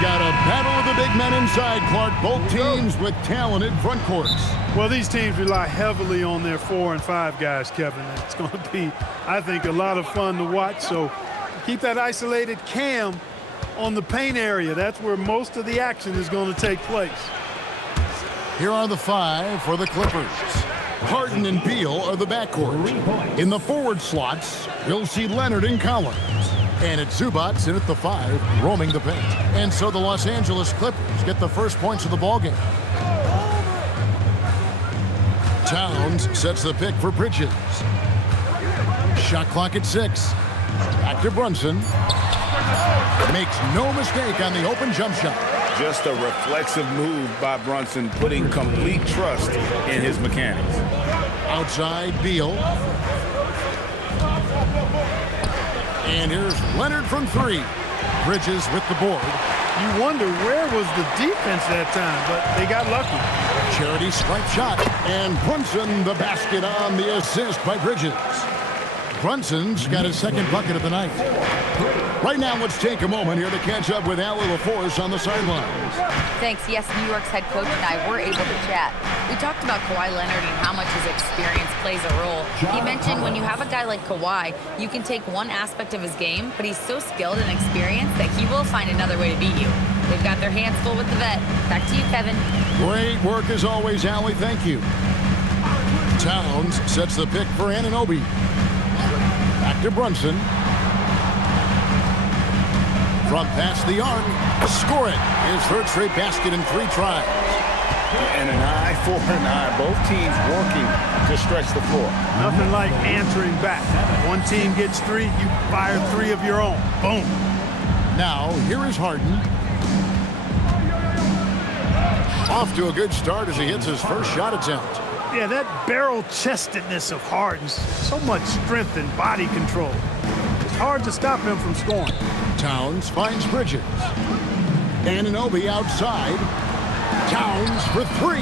got a battle of the big men inside, Clark. Both teams with talented front courts. Well, these teams rely heavily on their 4 and 5 guys, Kevin. It's going to be, I think, a lot of fun to watch. So keep that isolated cam on the paint area. That's where most of the action is going to take place. Here are the 5 for the Clippers. Harden and Beal are the backcourt. In the forward slots, you'll see Leonard and Collins. And it's Zubac in at the 5, roaming the paint. And so the Los Angeles Clippers get the first points of the ballgame. Towns sets the pick for Bridges. Shot clock at 6. Back to Brunson. Makes no mistake on the open jump shot. Just a reflexive move by Brunson, putting complete trust in his mechanics. Outside, Beal. And here's Leonard from 3. Bridges with the board. You wonder where was the defense that time, but they got lucky. Charity stripe shot. And Brunson the basket on the assist by Bridges. Brunson's got his second bucket of the night. Right now, let's take a moment here to catch up with Allie LaForce on the sidelines. Thanks. Yes, New York's head coach and I were able to chat. We talked about Kawhi Leonard and how much his experience plays a role. He mentioned when you have a guy like Kawhi, you can take one aspect of his game, but he's so skilled and experienced that he will find another way to beat you. They've got their hands full with the vet. Back to you, Kevin. Great work as always, Allie. Thank you. Towns sets the pick for Anunoby. Back to Brunson. From past the arc, score it. His third straight basket in 3 tries. And an eye for an eye. Both teams working to stretch the floor. Nothing like answering back. One team gets 3, you fire 3 of your own. Boom. Now, here is Harden. Off to a good start as he hits his first shot attempt. Yeah, that barrel-chestedness of Harden, so much strength and body control. It's hard to stop him from scoring. Towns finds Bridges. Anunoby outside. Towns for 3.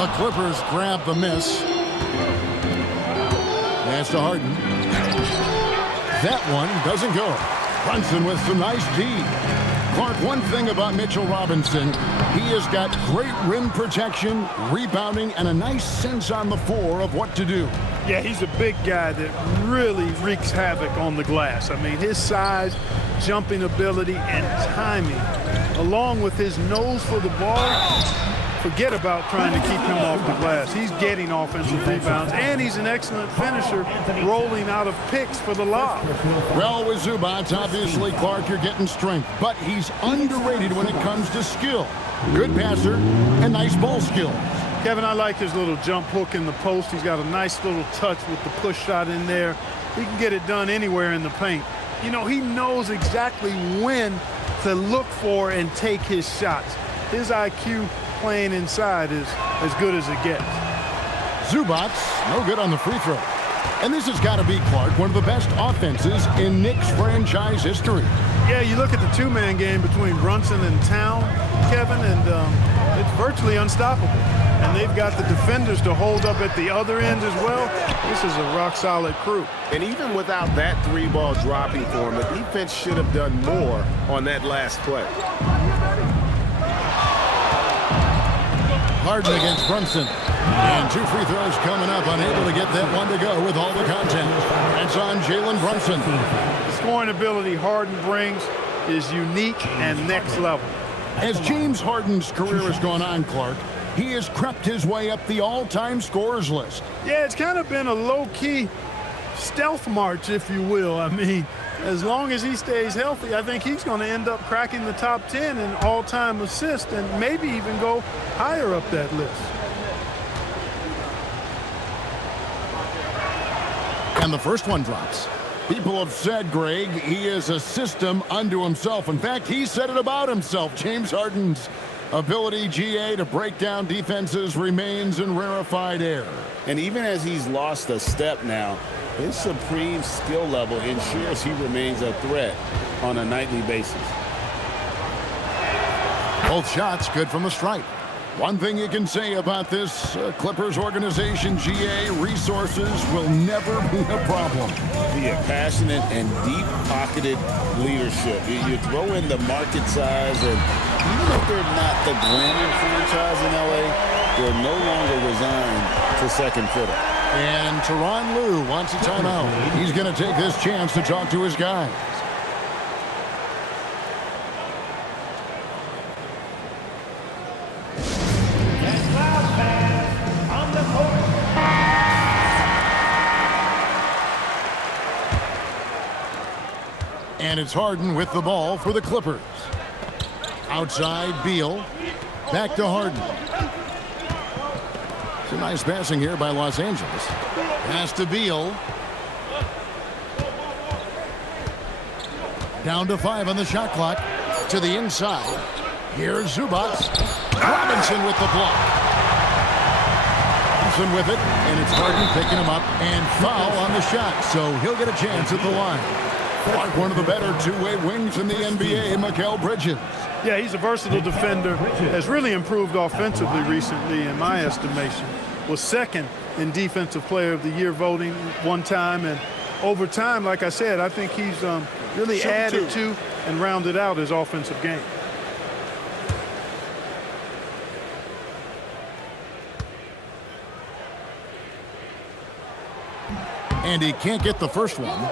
The Clippers grab the miss. Pass to Harden. That one doesn't go. Brunson with some nice D. Clark, one thing about Mitchell Robinson, he has got great rim protection, rebounding, and a nice sense on the floor of what to do. Yeah, he's a big guy that really wreaks havoc on the glass. I mean, his size, jumping ability, and timing, along with his nose for the ball, forget about trying to keep him off the glass. He's getting offensive rebounds, and he's an excellent finisher, rolling out of picks for the lob. Well, with Zubac, obviously, Clark, you're getting strength, but he's underrated when it comes to skill. Good passer and nice ball skills. Kevin, I like his little jump hook in the post. He's got a nice little touch with the push shot in there. He can get it done anywhere in the paint. You know, he knows exactly when to look for and take his shots. His IQ playing inside is as good as it gets. Zubac, no good on the free throw. And this has got to be, Clark, one of the best offenses in Knicks franchise history. Yeah, you look at the two-man game between Brunson and Town, Kevin, and it's virtually unstoppable. And they've got the defenders to hold up at the other end as well. This is a rock-solid crew. And even without that 3-ball dropping for him, the defense should have done more on that last play. Harden against Brunson. And 2 free throws coming up, unable to get that one to go with all the content. That's on Jalen Brunson. The scoring ability Harden brings is unique and next level. As James Harden's career has gone on, Clark, he has crept his way up the all-time scorers list. Yeah, it's kind of been a low-key stealth march, if you will. I mean, as long as he stays healthy, I think he's going to end up cracking the top 10 in all-time assists and maybe even go higher up that list. And the first one drops. People have said, Greg, he is a system unto himself. In fact, he said it about himself. James Harden's ability, GA, to break down defenses remains in rarefied air. And even as he's lost a step now, his supreme skill level ensures he remains a threat on a nightly basis. Both shots good from the stripe. One thing you can say about this Clippers organization, GA, resources will never be a problem. Yeah, passionate and deep-pocketed leadership. You throw in the market size, and even if they're not the glamour franchise in LA, they're no longer resigned to second fiddle. And Tyronn Lue wants a timeout. He's going to take this chance to talk to his guys. And it's Harden with the ball for the Clippers. Outside, Beal. Back to Harden. It's a nice passing here by Los Angeles. Pass to Beal. Down to 5 on the shot clock. To the inside. Here's Zubac. Robinson with the block. Robinson with it. And it's Harden picking him up. And foul on the shot. So he'll get a chance at the line. Like one of the better two-way wings in the NBA, Mikal Bridges. Yeah, he's a versatile defender. Has really improved offensively recently, in my estimation. Was second in Defensive Player of the Year voting one time. And over time, like I said, I think he's really added to and rounded out his offensive game. And he can't get the first one.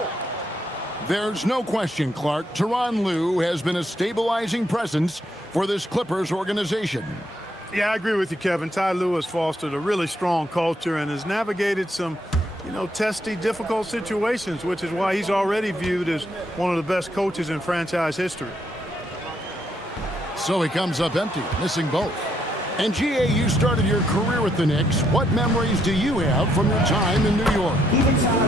There's no question, Clark, Tyronn Lue has been a stabilizing presence for this Clippers organization. Yeah, I agree with you, Kevin. Ty Lue has fostered a really strong culture and has navigated some, testy, difficult situations, which is why he's already viewed as one of the best coaches in franchise history. So he comes up empty, missing both. And GA, you started your career with the Knicks. What memories do you have from your time in New York?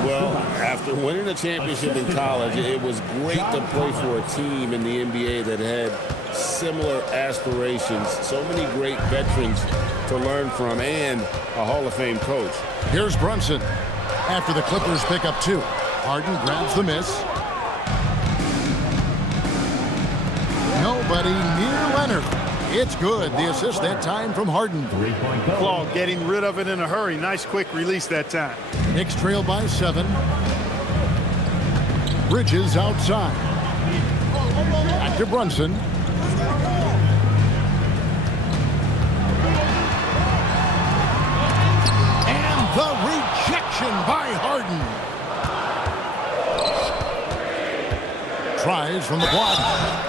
Well, after winning a championship in college, it was great to play for a team in the NBA that had similar aspirations. So many great veterans to learn from and a Hall of Fame coach. Here's Brunson. After the Clippers pick up 2. Harden grabs the miss. Nobody near Leonard. It's good. The assist that time from Harden. Claw getting rid of it in a hurry. Nice quick release that time. Knicks trail by 7. Bridges outside. Back to Brunson. And the rejection by Harden. Tries from the block.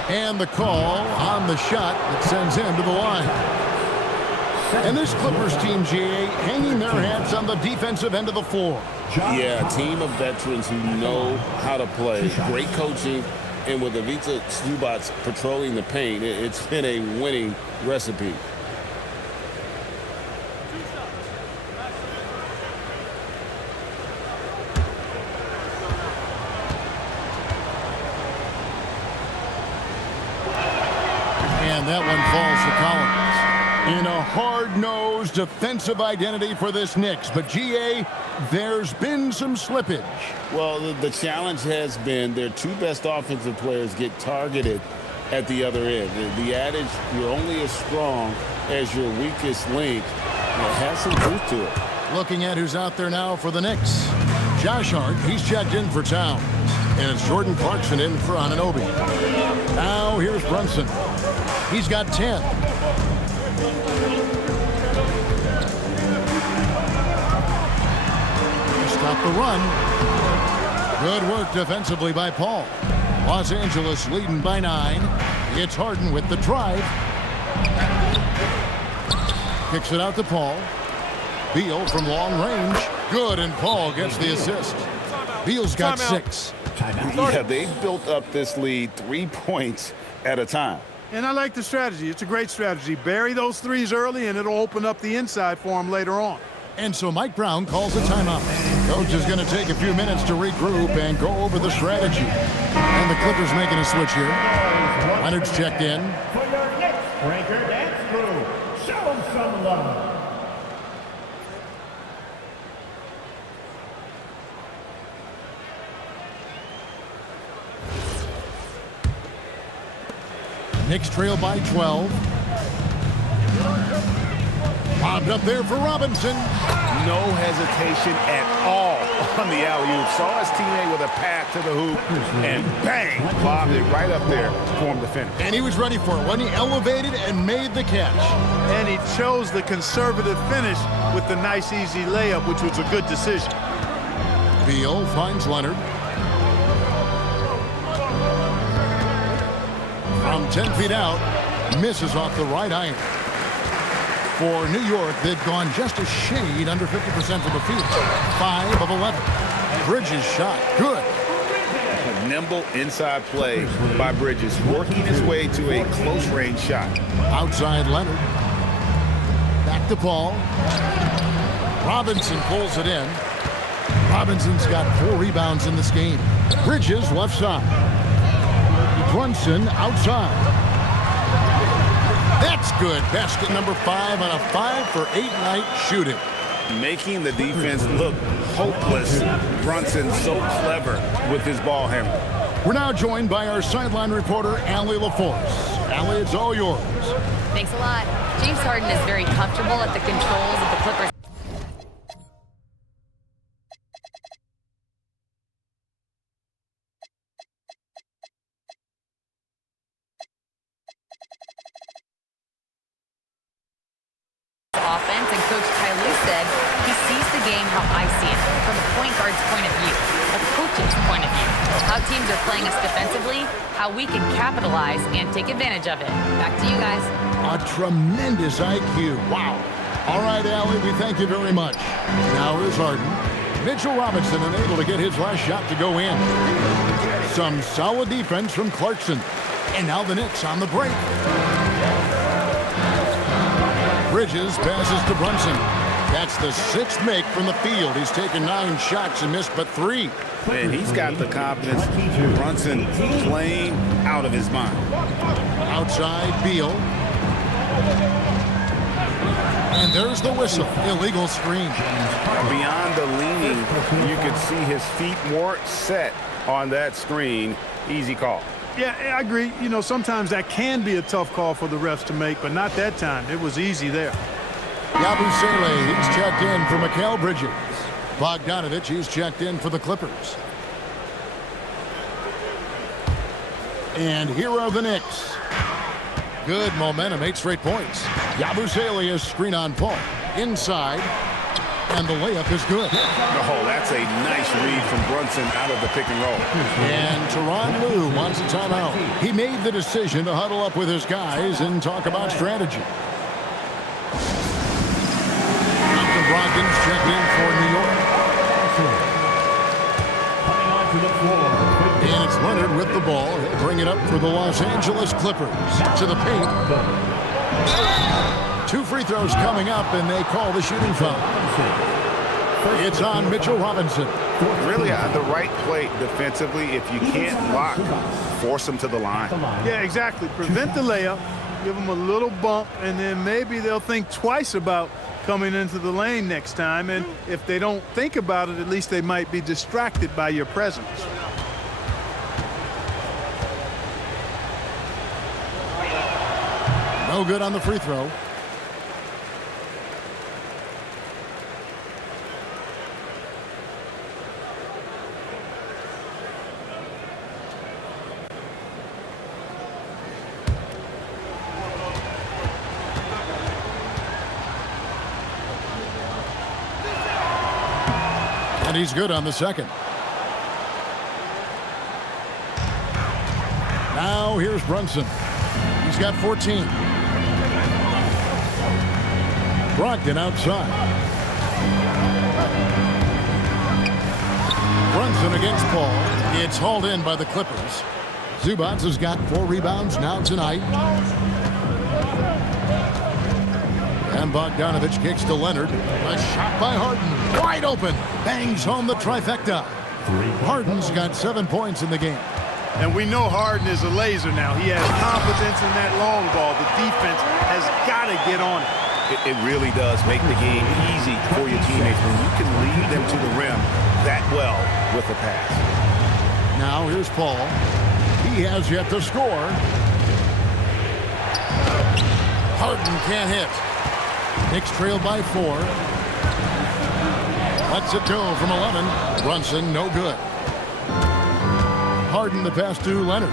And the call on the shot that sends him to the line. And this Clippers team, GA, hanging their hats on the defensive end of the floor. Yeah, a team of veterans who know how to play. Great coaching. And with Ivica Zubac patrolling the paint, it's been a winning recipe. And that one falls to Collins. In a hard-nosed defensive identity for this Knicks. But, GA, there's been some slippage. Well, the challenge has been their 2 best offensive players get targeted at the other end. The adage, you're only as strong as your weakest link, has some truth to it. Looking at who's out there now for the Knicks. Josh Hart, he's checked in for Towns. And it's Jordan Clarkson in for Anunoby. Now here's Brunson. He's got 10. Stop the run. Good work defensively by Paul. Los Angeles leading by 9. It's Harden with the drive. Kicks it out to Paul. Beal from long range. Good, and Paul gets the assist. Beal's got 6. Yeah, they've built up this lead 3 points at a time. And I like the strategy. It's a great strategy. Bury those threes early, and it'll open up the inside for him later on. And so Mike Brown calls a timeout. Coach is going to take a few minutes to regroup and go over the strategy. And the Clippers making a switch here. Leonard's checked in. For your next breaker dance crew, show them some love. Knicks trail by 12. Bobbed up there for Robinson. No hesitation at all on the alley-oop. Saw his teammate with a path to the hoop, and bang, bobbed it right up there for him to finish. And he was ready for it when he elevated and made the catch. And he chose the conservative finish with the nice, easy layup, which was a good decision. Beal finds Leonard. From 10 feet out, misses off the right iron. For New York, they've gone just a shade under 50% from the field. 5 of 11. Bridges shot. Good. A nimble inside play by Bridges, working his way to a close-range shot. Outside Leonard. Back to Paul. Robinson pulls it in. Robinson's got 4 rebounds in this game. Bridges left side. Brunson outside. That's good. Basket number 5 on a 5-for-8 night shooting. Making the defense look hopeless. Brunson so clever with his ball handling. We're now joined by our sideline reporter, Allie LaForce. Allie, it's all yours. Thanks a lot. James Harden is very comfortable at the controls of the Clippers. Offense, and Coach Kylie said he sees the game how I see it, from a point guard's point of view, a coach's point of view, how teams are playing us defensively, how we can capitalize and take advantage of it. Back to you guys. A tremendous IQ. Wow. All right, Allie, we thank you very much. Now here's Harden. Mitchell Robinson unable to get his last shot to go in. Some solid defense from Clarkson. And now the Knicks on the break. Bridges passes to Brunson. That's the 6th make from the field. He's taken 9 shots and missed but 3. And he's got the confidence. Brunson playing out of his mind. Outside, Beal. And there's the whistle. Illegal screen. Beyond the leaning, you could see his feet more set on that screen. Easy call. Yeah, I agree. You know, sometimes that can be a tough call for the refs to make, but not that time. It was easy there. Yabusele, he's checked in for Mikal Bridges. Bogdanovich, he's checked in for the Clippers. And here are the Knicks. Good momentum, 8 straight points. Yabusele is screen on Paul. Inside, and the layup is good. Oh, that's a nice read from Brunson out of the pick and roll. And Tyronn Lue wants a timeout. He made the decision to huddle up with his guys and talk about strategy. Malcolm Brogdon's checked in for New York. And it's Leonard with the ball. He'll bring it up for the Los Angeles Clippers. To the paint. 2 free throws coming up, and they call the shooting foul. It's on Mitchell Robinson. Really the right play defensively. If you can't block, force him to the line. Yeah, exactly. Prevent the layup, give them a little bump, and then maybe they'll think twice about coming into the lane next time. And if they don't think about it, at least they might be distracted by your presence. No good on the free throw. And he's good on the second. Now here's Brunson. He's got 14. Brogdon outside. Brunson against Paul. It's hauled in by the Clippers. Zubac has got 4 rebounds now tonight. And Bogdanovich kicks to Leonard. A shot by Harden. Wide open. Bangs home the trifecta. Harden's got 7 points in the game. And we know Harden is a laser now. He has confidence in that long ball. The defense has got to get on it. It really does make the game easy for your teammates when you can lead them to the rim that well with a pass. Now here's Paul. He has yet to score. Harden can't hit. Knicks trail by 4. Lets it go from 11. Brunson, no good. Harden the pass to Leonard.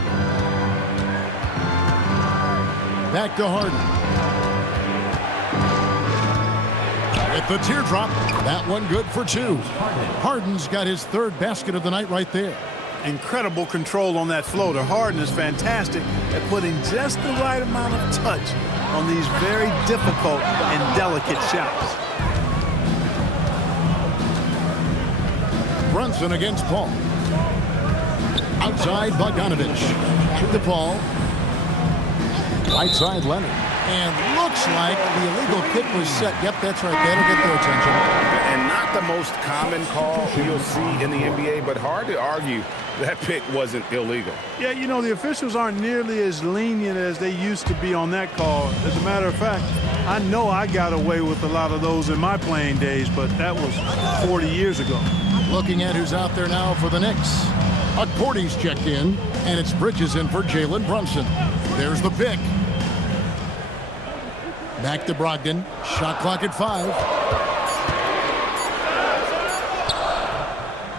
Back to Harden. With the teardrop, that one good for 2. Harden's got his 3rd basket of the night right there. Incredible control on that floater. Harden is fantastic at putting just the right amount of touch on these very difficult and delicate shots. Brunson against Paul. Outside Bogdanovich. To Paul. Right side Leonard. And looks like the illegal kick was set. Yep, that's right. That'll get their attention. And not the most common call you'll see in the NBA, but hard to argue that pick wasn't illegal. Yeah, you know, the officials aren't nearly as lenient as they used to be on that call. As a matter of fact, I know I got away with a lot of those in my playing days, but that was 40 years ago. Looking at who's out there now for the Knicks. Porty's checked in, and it's Bridges in for Jalen Brunson. There's the pick. Back to Brogdon. Shot clock at 5.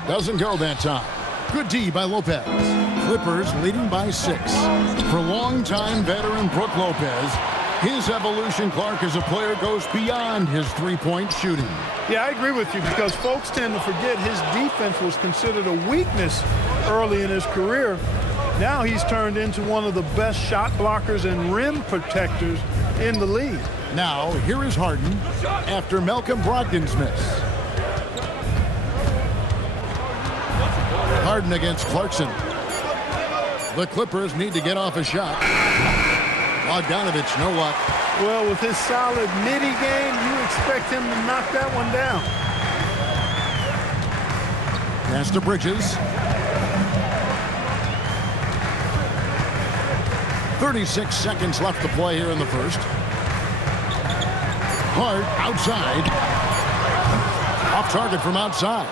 Doesn't go that time. Good D by Lopez. Clippers leading by 6. For longtime veteran Brook Lopez, his evolution, Clark, as a player goes beyond his three-point shooting. Yeah, I agree with you because folks tend to forget his defense was considered a weakness early in his career. Now he's turned into one of the best shot blockers and rim protectors in the league. Now, here is Harden after Malcolm Brogdon's miss. Harden against Clarkson. The Clippers need to get off a shot. Bogdanovich, no luck. Well, with his solid midi game, you expect him to knock that one down. Pass to Bridges. 36 seconds left to play here in the first. Hart outside. Off target from outside.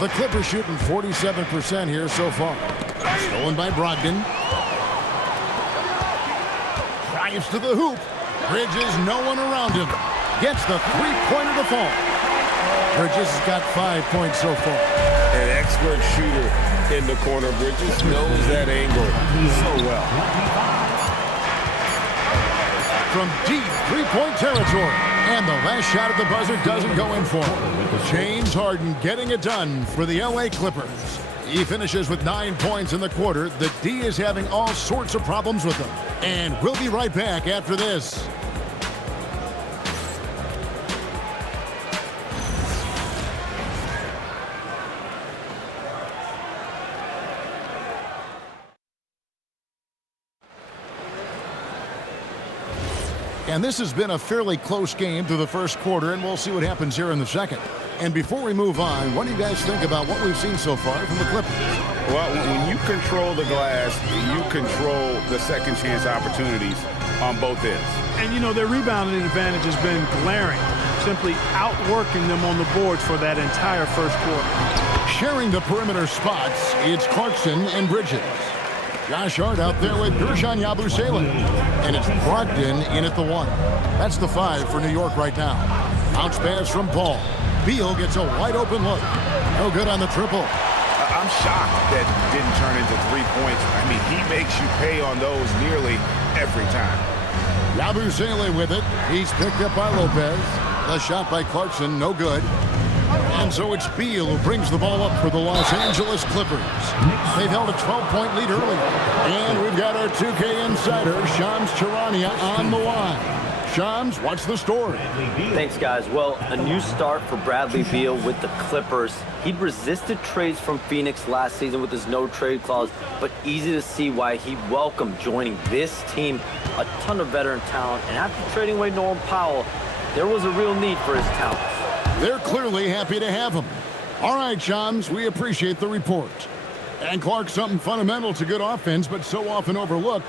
The Clippers shooting 47% here so far. Stolen by Brogdon. Drives to the hoop. Bridges, no one around him. Gets the three-pointer to fall. Bridges has got 5 points so far. An expert shooter in the corner. Bridges knows that angle so well. From deep three-point territory. And the last shot at the buzzer doesn't go in for him. James Harden getting it done for the LA Clippers. He finishes with 9 points in the quarter. The D is having all sorts of problems with him. And we'll be right back after this. And this has been a fairly close game through the first quarter, and we'll see what happens here in the second. And before we move on, what do you guys think about what we've seen so far from the Clippers? Well, when you control the glass, you control the second chance opportunities on both ends. And, you know, their rebounding advantage has been glaring, simply outworking them on the boards for that entire first quarter. Sharing the perimeter spots, it's Clarkson and Bridges. Josh Hart out there with Guerschon Yabusele. And it's Brogdon in at the 1. That's the 5 for New York right now. Bounce pass from Paul. Beal gets a wide-open look. No good on the triple. I'm shocked that didn't turn into 3 points. I mean, he makes you pay on those nearly every time. Yabusele with it. He's picked up by Lopez. The shot by Clarkson, no good. And so it's Beal who brings the ball up for the Los Angeles Clippers. They've held a 12-point lead early. And we've got our 2K insider, Shams Charania, on the line. Shams, what's the story? Thanks, guys. Well, a new start for Bradley Beal with the Clippers. He'd resisted trades from Phoenix last season with his no-trade clause, but easy to see why he welcomed joining this team. A ton of veteran talent, and after trading away Norman Powell, there was a real need for his talents. They're clearly happy to have him. All right, Shams, we appreciate the report. And Clark, something fundamental to good offense, but so often overlooked,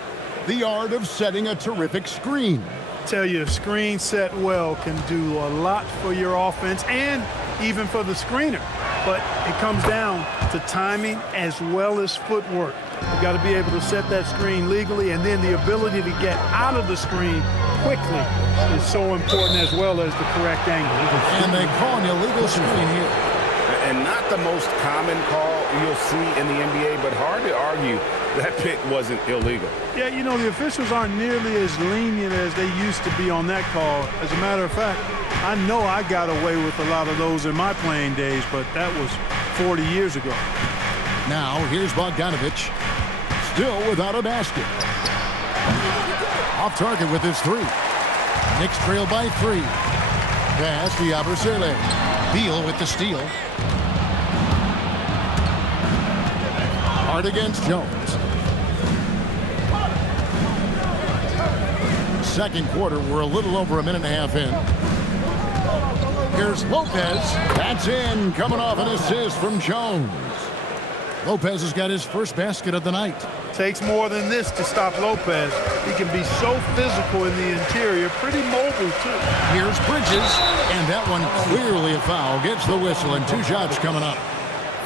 the art of setting a terrific screen. Tell you, a screen set well can do a lot for your offense and even for the screener. But it comes down to timing as well as footwork. You've got to be able to set that screen legally, and then the ability to get out of the screen quickly is so important, as well as the correct angle. And they call an illegal screen here. And not the most common call you'll see in the NBA, but hard to argue that pick wasn't illegal. Yeah, you know, the officials aren't nearly as lenient as they used to be on that call. As a matter of fact, I know I got away with a lot of those in my playing days, but that was 40 years ago. Now, here's Bogdanovic, still without a basket. Off target with his three. Knicks trail by 3. Pass to Yabusele. Beal with the steal. Hard against Jones. Second quarter, we're a little over a minute and a half in. Here's Lopez. That's in, coming off an assist from Jones. Lopez has got his first basket of the night. Takes more than this to stop Lopez. He can be so physical in the interior, pretty mobile too. Here's Bridges, and that one clearly a foul. Gets the whistle, and 2 shots coming up.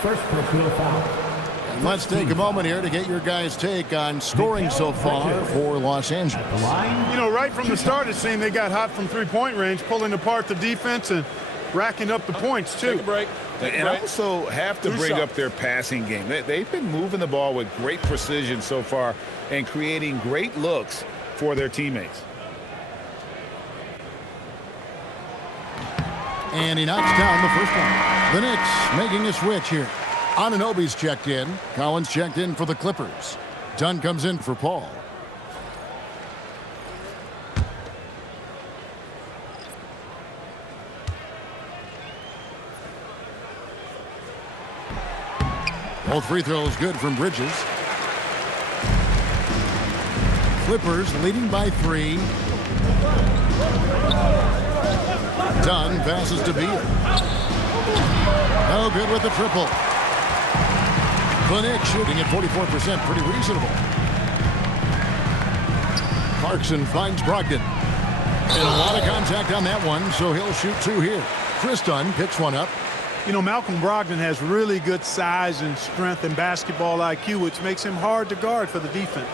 First personal foul. And let's take a moment here to get your guys' take on scoring so far for Los Angeles. You know, right from the start, it seemed they got hot from three-point range, pulling apart the defense and racking up the points too. Take a break. And also have to bring up their passing game. They've been moving the ball with great precision so far and creating great looks for their teammates. And he knocks down the first one. The Knicks making a switch here. Anunoby's checked in. Collins checked in for the Clippers. Dunn comes in for Paul. Both free throws good from Bridges. Clippers leading by 3. Dunn passes to Beal. No good with the triple. The Knicks shooting at 44%, pretty reasonable. Clarkson finds Brogdon. And a lot of contact on that one, so he'll shoot 2 here. Chris Dunn picks one up. You know, Malcolm Brogdon has really good size and strength and basketball IQ, which makes him hard to guard for the defense.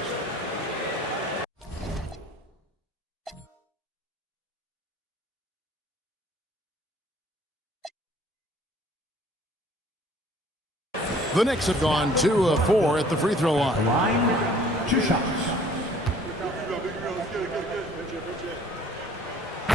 The Knicks have gone 2 of 4 at the free throw line. Line, 2 shots.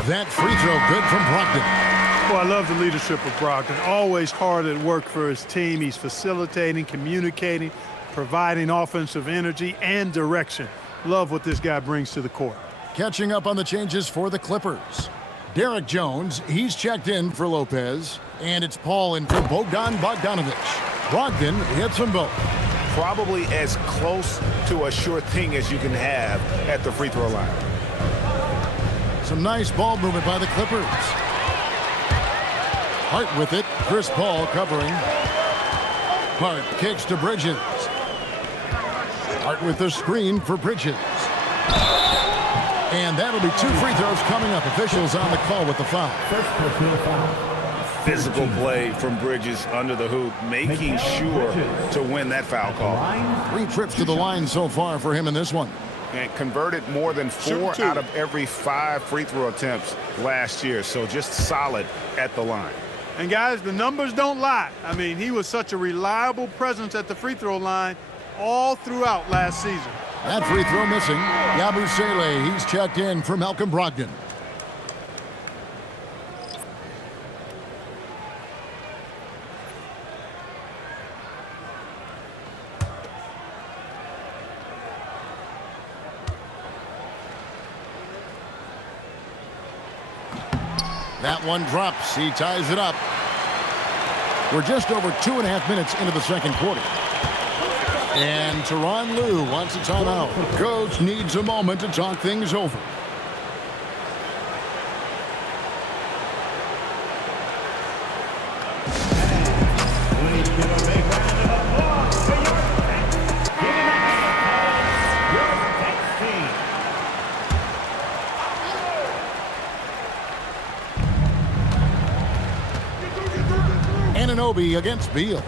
That free throw good from Brogdon. Well, I love the leadership of Brogdon. Always hard at work for his team. He's facilitating, communicating, providing offensive energy and direction. Love what this guy brings to the court. Catching up on the changes for the Clippers. Derek Jones, he's checked in for Lopez. And it's Paul in for Bogdanovic. Brogdon hits them both. Probably as close to a sure thing as you can have at the free throw line. Some nice ball movement by the Clippers. Hart with it. Chris Paul covering. Hart kicks to Bridges. Hart with the screen for Bridges. And that'll be 2 free throws coming up. Officials on the call with the foul. First personal foul. Physical play from Bridges under the hoop, making sure to win that foul call. 3 trips to the line so far for him in this one. And converted more than 4 out of every 5 free throw attempts last year. So just solid at the line. And guys, the numbers don't lie. I mean, he was such a reliable presence at the free throw line all throughout last season. That free throw missing. Yabusele, he's checked in for Malcolm Brogdon. That one drops. He ties it up. We're just over 2.5 minutes into the second quarter. And Tyronn Lue wants a timeout. Coach needs a moment to talk things over. Anunoby against Beal.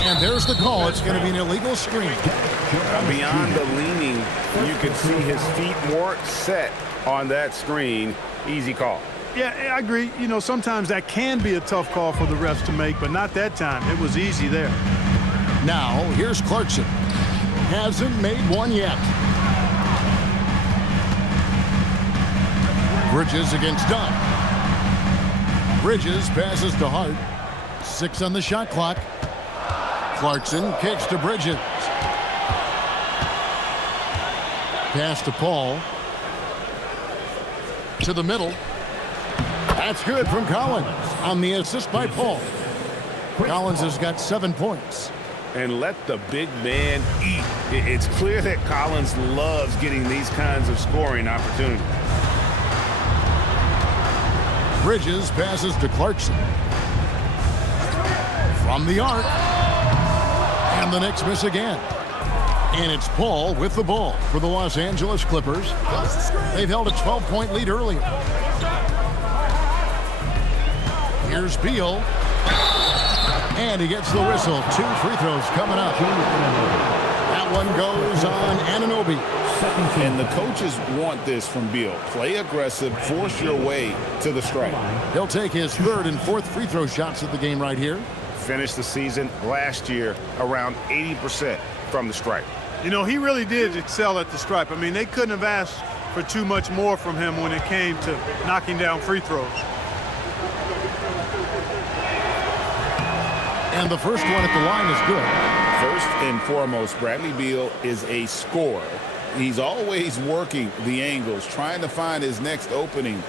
And there's the call. It's going to be an illegal screen. Beyond the leaning, you can see his feet more set on that screen. Easy call. Yeah, I agree. You know, sometimes that can be a tough call for the refs to make, but not that time. It was easy there. Now, here's Clarkson. Hasn't made one yet. Bridges against Dunn. Bridges passes to Hart. 6 on the shot clock. Clarkson kicks to Bridges. Pass to Paul. To the middle. That's good from Collins on the assist by Paul. Collins has got 7 points. And let the big man eat. It's clear that Collins loves getting these kinds of scoring opportunities. Bridges passes to Clarkson. From the arc. And the Knicks miss again. And it's Paul with the ball for the Los Angeles Clippers. They've held a 12-point lead earlier. Here's Beal. And he gets the whistle. 2 free throws coming up. That one goes on Anunoby. And the coaches want this from Beal. Play aggressive, force your way to the stripe. He'll take his 3rd and 4th free throw shots of the game right here. Finished the season last year around 80% from the stripe. You know, he really did excel at the stripe. I mean, they couldn't have asked for too much more from him when it came to knocking down free throws. And the first one at the line is good. First and foremost, Bradley Beal is a scorer. He's always working the angles, trying to find his next opening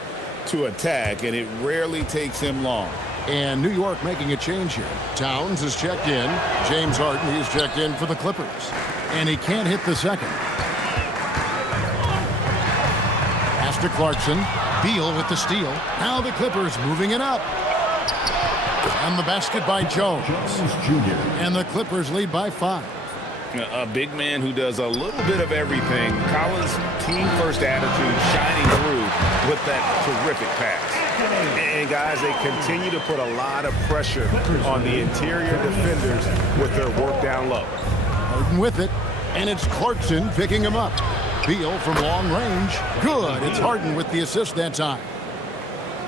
to attack, and it rarely takes him long. And New York making a change here. Towns is checked in. James Harden, he's checked in for the Clippers. And he can't hit the second. Pass to Clarkson. Beal with the steal. Now the Clippers moving it up. And the basket by Jones. And the Clippers lead by 5. A big man who does a little bit of everything. Collins' team-first attitude shining through with that terrific pass. And guys, they continue to put a lot of pressure on the interior defenders with their work down low. Harden with it, and it's Clarkson picking him up. Beal from long range. Good. It's Harden with the assist that time.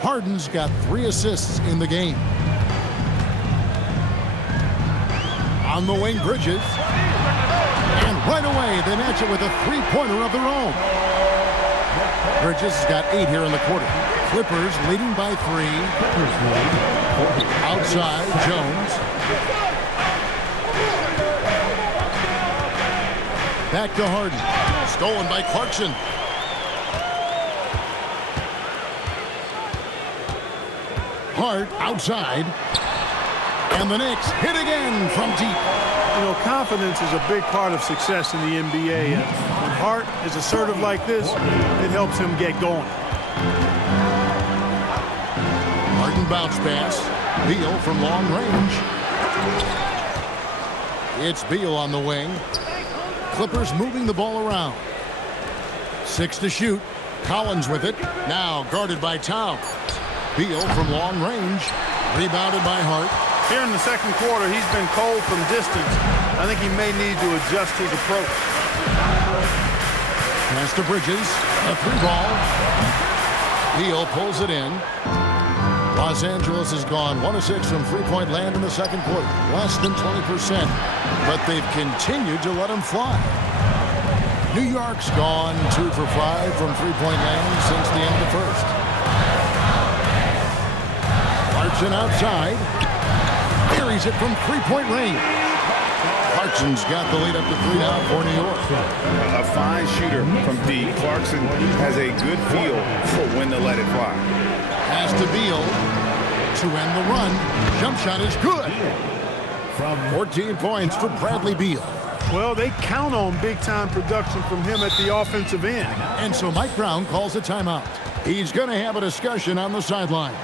Harden's got 3 assists in the game. On the wing, Bridges. And right away, they match it with a 3-pointer of their own. Bridges has got 8 here in the quarter. Clippers leading by 3. Outside, Jones. Back to Harden. Stolen by Clarkson. Hart outside. And the Knicks hit again from deep. You know, confidence is a big part of success in the NBA. And when Hart is assertive like this, it helps him get going. Harden bounce pass. Beal from long range. It's Beal on the wing. Clippers moving the ball around. 6 to shoot. Collins with it. Now guarded by Towns. Beal from long range. Rebounded by Hart. Here in the second quarter, he's been cold from distance. I think he may need to adjust his approach. Pass to Bridges. A 3-ball. Beal pulls it in. Los Angeles has gone 1 of 6 from three-point land in the second quarter. Less than 20%. But they've continued to let him fly. New York's gone 2 for 5 from three-point land since the end of the first. Clarkson outside. Carries it from three-point range. Clarkson's got the lead up to 3 now for New York. A fine shooter from deep. Clarkson has a good feel for when to let it fly. Pass to Beal to end the run. Jump shot is good. 14 points for Bradley Beal. Well, they count on big-time production from him at the offensive end. And so Mike Brown calls a timeout. He's going to have a discussion on the sideline.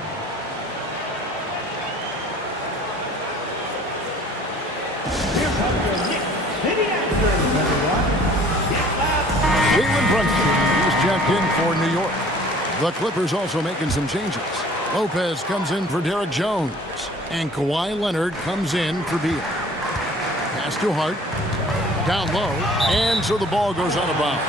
Jalen Brunson, he's checked in for New York. The Clippers also making some changes. Lopez comes in for Derek Jones. And Kawhi Leonard comes in for Beal. Pass to Hart. Down low. And so the ball goes out of bounds.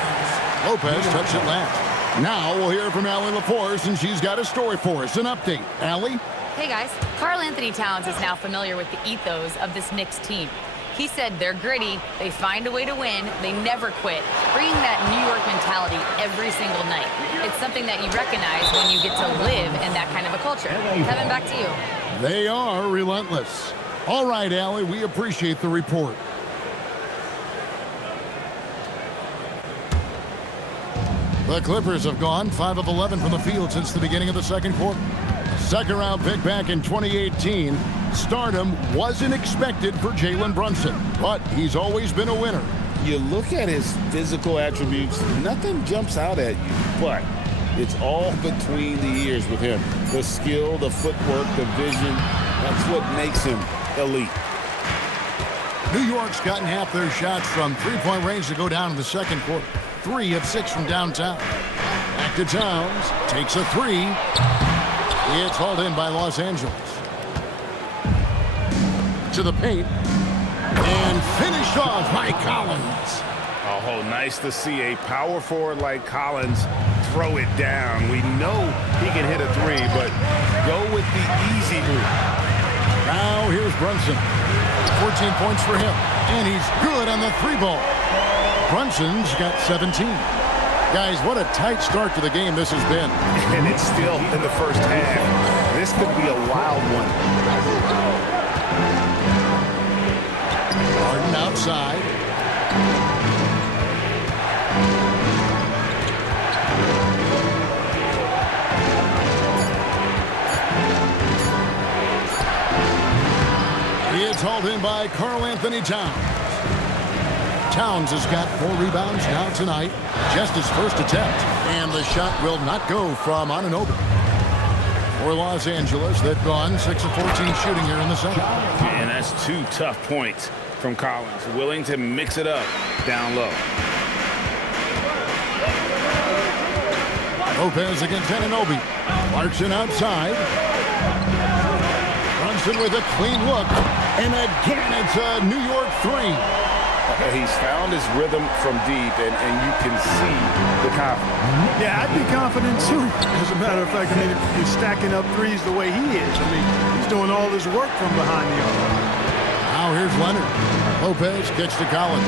Lopez touched it last. Now we'll hear from Allie LaForce, and she's got a story for us. An update. Allie? Hey, guys. Karl Anthony Towns is now familiar with the ethos of this Knicks team. He said they're gritty, they find a way to win, they never quit, bringing that New York mentality every single night. It's something that you recognize when you get to live in that kind of a culture. Kevin, back to you. They are relentless. All right, Allie, we appreciate the report. The Clippers have gone 5 of 11 from the field since the beginning of the second quarter. Second-round pick back in 2018. Stardom wasn't expected for Jalen Brunson, but he's always been a winner. You look at his physical attributes, nothing jumps out at you, but it's all between the ears with him. The skill, the footwork, the vision, that's what makes him elite. New York's gotten half their shots from three-point range to go down in the second quarter. 3 of 6 from downtown. Back to Towns, takes a 3. It's hauled in by Los Angeles. To the paint. And finished off by Collins. Oh, nice to see a power forward like Collins throw it down. We know he can hit a 3, but go with the easy move. Now here's Brunson. 14 points for him. And he's good on the 3-ball. Brunson's got 17. Guys, what a tight start to the game this has been. And it's still in the first half. This could be a wild one. Harden outside. It's hauled in by Karl Anthony Towns. Towns has got 4 rebounds now tonight. Just his first attempt. And the shot will not go from Anunoby. For Los Angeles, they've gone 6 of 14 shooting here in the second. And that's 2 tough points from Collins. Willing to mix it up down low. Lopez against Anunoby. Clarkson outside. Brunson with a clean look. And again, it's a New York 3. He's found his rhythm from deep, and you can see the confidence. Yeah, I'd be confident too. As a matter of fact, I mean, he's stacking up threes the way he is. I mean, he's doing all this work from behind the arc. Now here's Leonard. Lopez gets to Collins.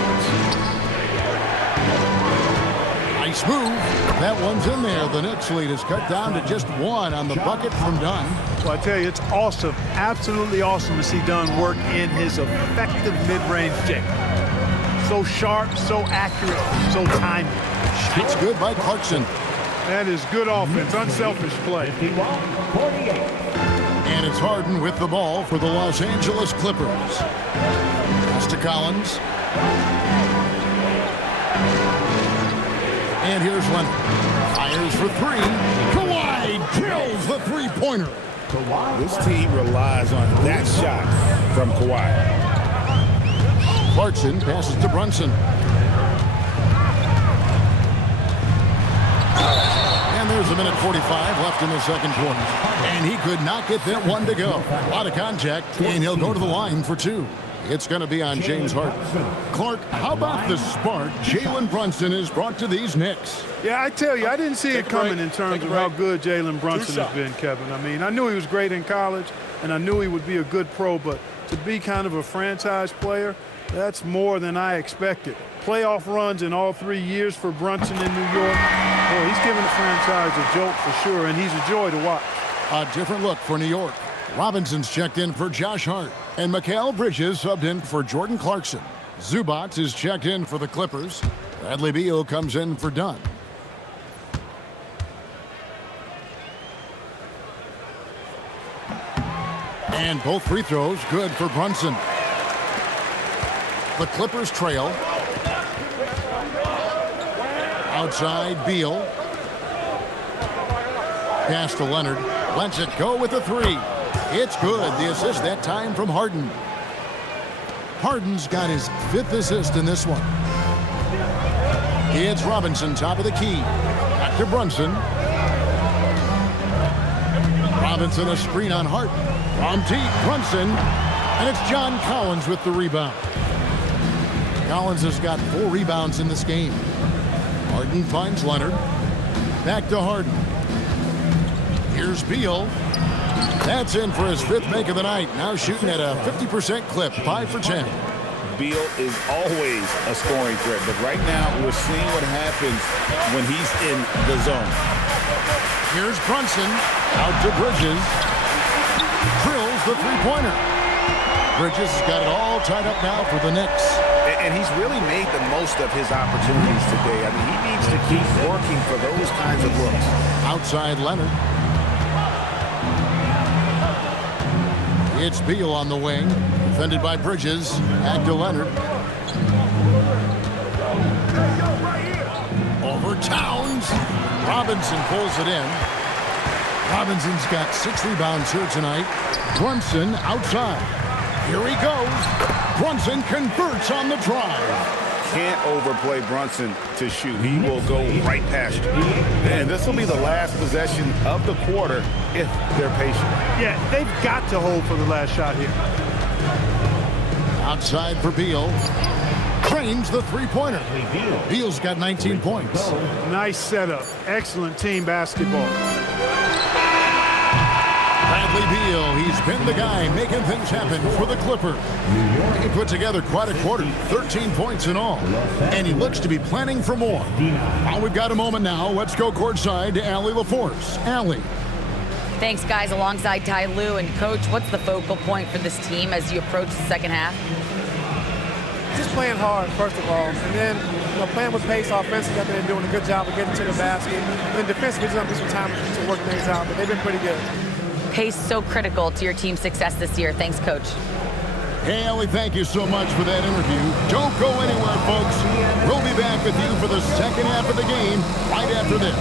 Nice move. That one's in there. The Knicks lead is cut down to just 1 on the bucket from Dunn. Well, I tell you, it's awesome, absolutely awesome to see Dunn work in his effective mid-range jam. So sharp, so accurate, so timely. It's good by Clarkson. That is good offense, unselfish play. And it's Harden with the ball for the Los Angeles Clippers. Pass to Collins. And here's Leonard. Fires for 3. Kawhi drills the three-pointer. This team relies on that shot from Kawhi. Clarkson passes to Brunson. And there's a minute 45 left in the second quarter. And he could not get that one to go. A lot of contact, and he'll go to the line for 2. It's going to be on James Harden. Clark, how about the spark Jalen Brunson has brought to these Knicks? Yeah, I tell you, I didn't see it coming in terms of how good Jalen Brunson has been, Kevin. I mean, I knew he was great in college, and I knew he would be a good pro, but to be kind of a franchise player, that's more than I expected. Playoff runs in all 3 years for Brunson in New York. Boy, he's giving the franchise a jolt for sure, and he's a joy to watch. A different look for New York. Robinson's checked in for Josh Hart. And Mikal Bridges subbed in for Jordan Clarkson. Zubac is checked in for the Clippers. Bradley Beal comes in for Dunn. And both free throws good for Brunson. The Clippers trail. Outside, Beal. Pass to Leonard. Lets it go with a 3. It's good. The assist that time from Harden. Harden's got his 5th assist in this one. It's Robinson, top of the key. Back to Brunson. Robinson a screen on Harden. From deep, Brunson. And it's John Collins with the rebound. Collins has got 4 rebounds in this game. Harden finds Leonard. Back to Harden. Here's Beal. That's in for his 5th make of the night. Now shooting at a 50% clip, 5 for 10. Beal is always a scoring threat, but right now we're seeing what happens when he's in the zone. Here's Brunson. Out to Bridges. Drills the three-pointer. Bridges has got it all tied up now for the Knicks. And he's really made the most of his opportunities today. I mean, he needs to keep working for those kinds of looks. Outside Leonard. It's Beal on the wing. Defended by Bridges. Back to Leonard. Over Towns. Robinson pulls it in. Robinson's got 6 rebounds here tonight. Brunson outside. Here he goes. Brunson converts on the drive. Can't overplay Brunson to shoot. He will go right past you. And this will be the last possession of the quarter if they're patient. Yeah, they've got to hold for the last shot here. Outside for Beal. Trains the three-pointer. Beal's got 19 points. Nice setup. Excellent team basketball. Bradley Beal, he's been the guy making things happen for the Clippers. He put together quite a quarter, 13 points in all, and he looks to be planning for more. While we've got a moment now, let's go courtside to Allie LaForce. Allie. Thanks, guys. Alongside Ty Lue and Coach, what's the focal point for this team as you approach the second half? Just playing hard, first of all, and then playing with pace offensively. I think they're doing a good job of getting to the basket. And then defensively, just need some time to work things out, but they've been pretty good. Pace so critical to your team's success this year. Thanks, Coach. Hey, Ellie, thank you so much for that interview. Don't go anywhere, folks. We'll be back with you for the second half of the game right after this.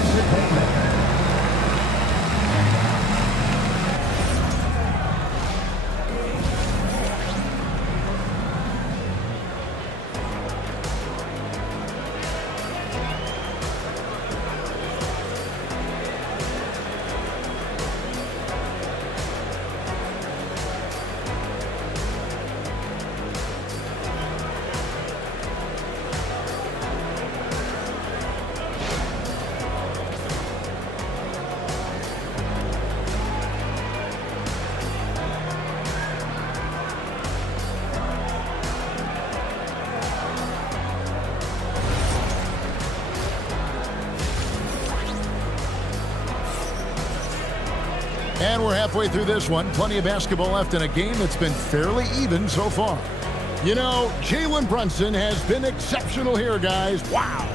And we're halfway through this one. Plenty of basketball left in a game that's been fairly even so far. You know, Jalen Brunson has been exceptional here, guys. Wow.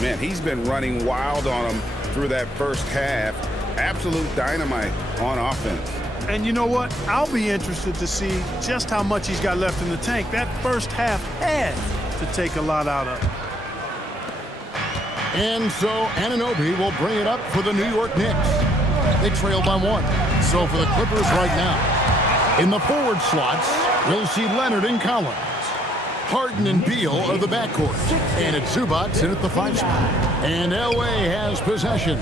Man, he's been running wild on them through that first half. Absolute dynamite on offense. And you know what? I'll be interested to see just how much he's got left in the tank. That first half had to take a lot out of him. And so Anunoby will bring it up for the New York Knicks. They trail by 1. So for the Clippers right now, in the forward slots, we'll see Leonard and Collins. Harden and Beal are the backcourt. And it's Zubac in at the 5 spot. And LA has possession.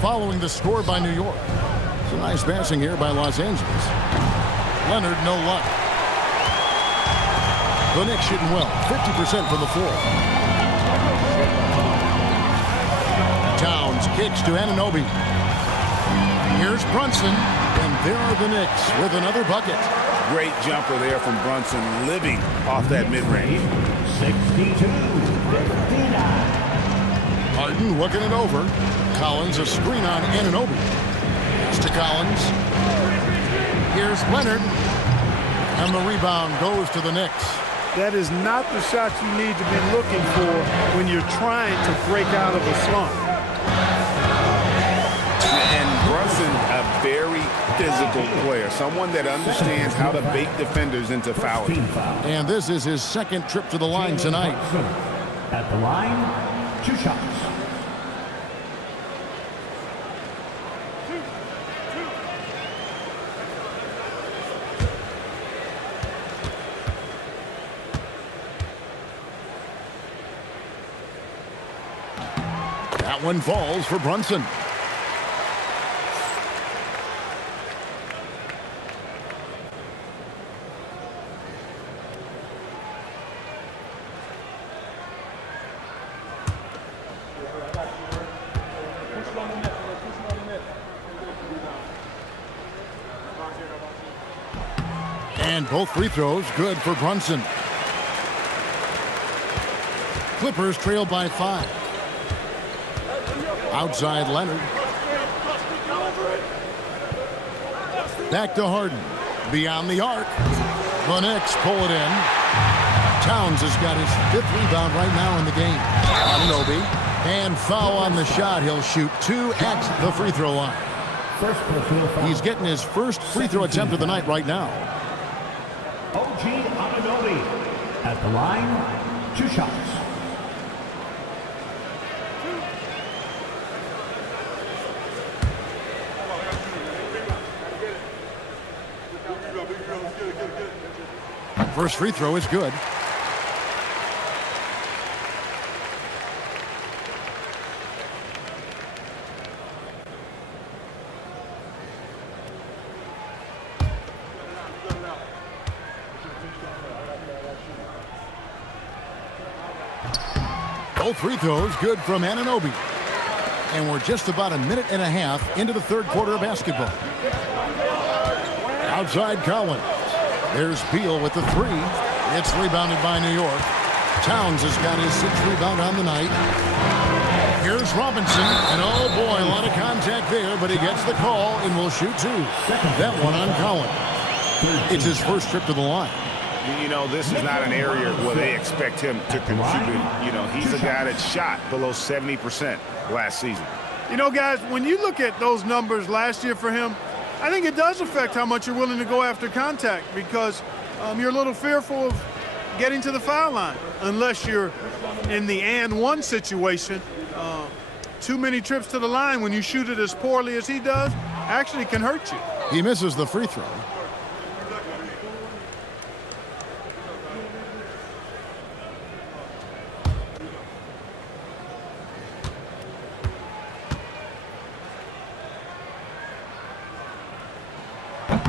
Following the score by New York. It's a nice passing here by Los Angeles. Leonard, no luck. The Knicks shooting well, 50% from the floor. Towns kicks to Anunoby. Here's Brunson, and there are the Knicks with another bucket. Great jumper there from Brunson, living off that mid-range. 62-59. Harden looking it over. Collins a screen on Anunoby. Pass to Collins. Here's Leonard. And the rebound goes to the Knicks. That is not the shot you need to be looking for when you're trying to break out of a slump. And Brunson, a very physical player, someone that understands how to bait defenders into fouling. And this is his second trip to the line tonight. At the line, 2 shots. That one falls for Brunson. And both free throws good for Brunson. Clippers trail by 5. Outside Leonard. Back to Harden. Beyond the arc. The Knicks pull it in. Towns has got his 5th rebound right now in the game. Anunoby. And foul on the shot. He'll shoot 2 at the free throw line. He's getting his first free throw attempt of the night right now. OG Anunoby at the line, 2 shots. First free throw is good. Both free throws good from Anunoby. And we're just about a minute and a half into the third quarter of basketball. Outside Collins. There's Beal with the 3. It's rebounded by New York. Towns has got his 6th rebound on the night. Here's Robinson. And oh boy, a lot of contact there, but he gets the call and will shoot 2. That one on Collins. It's his first trip to the line. You know, this is not an area where they expect him to contribute. You know, he's a guy that shot below 70% last season. You know, guys, when you look at those numbers last year for him, I think it does affect how much you're willing to go after contact because you're a little fearful of getting to the foul line unless you're in the and one situation. Too many trips to the line when you shoot it as poorly as he does actually can hurt you. He misses the free throw.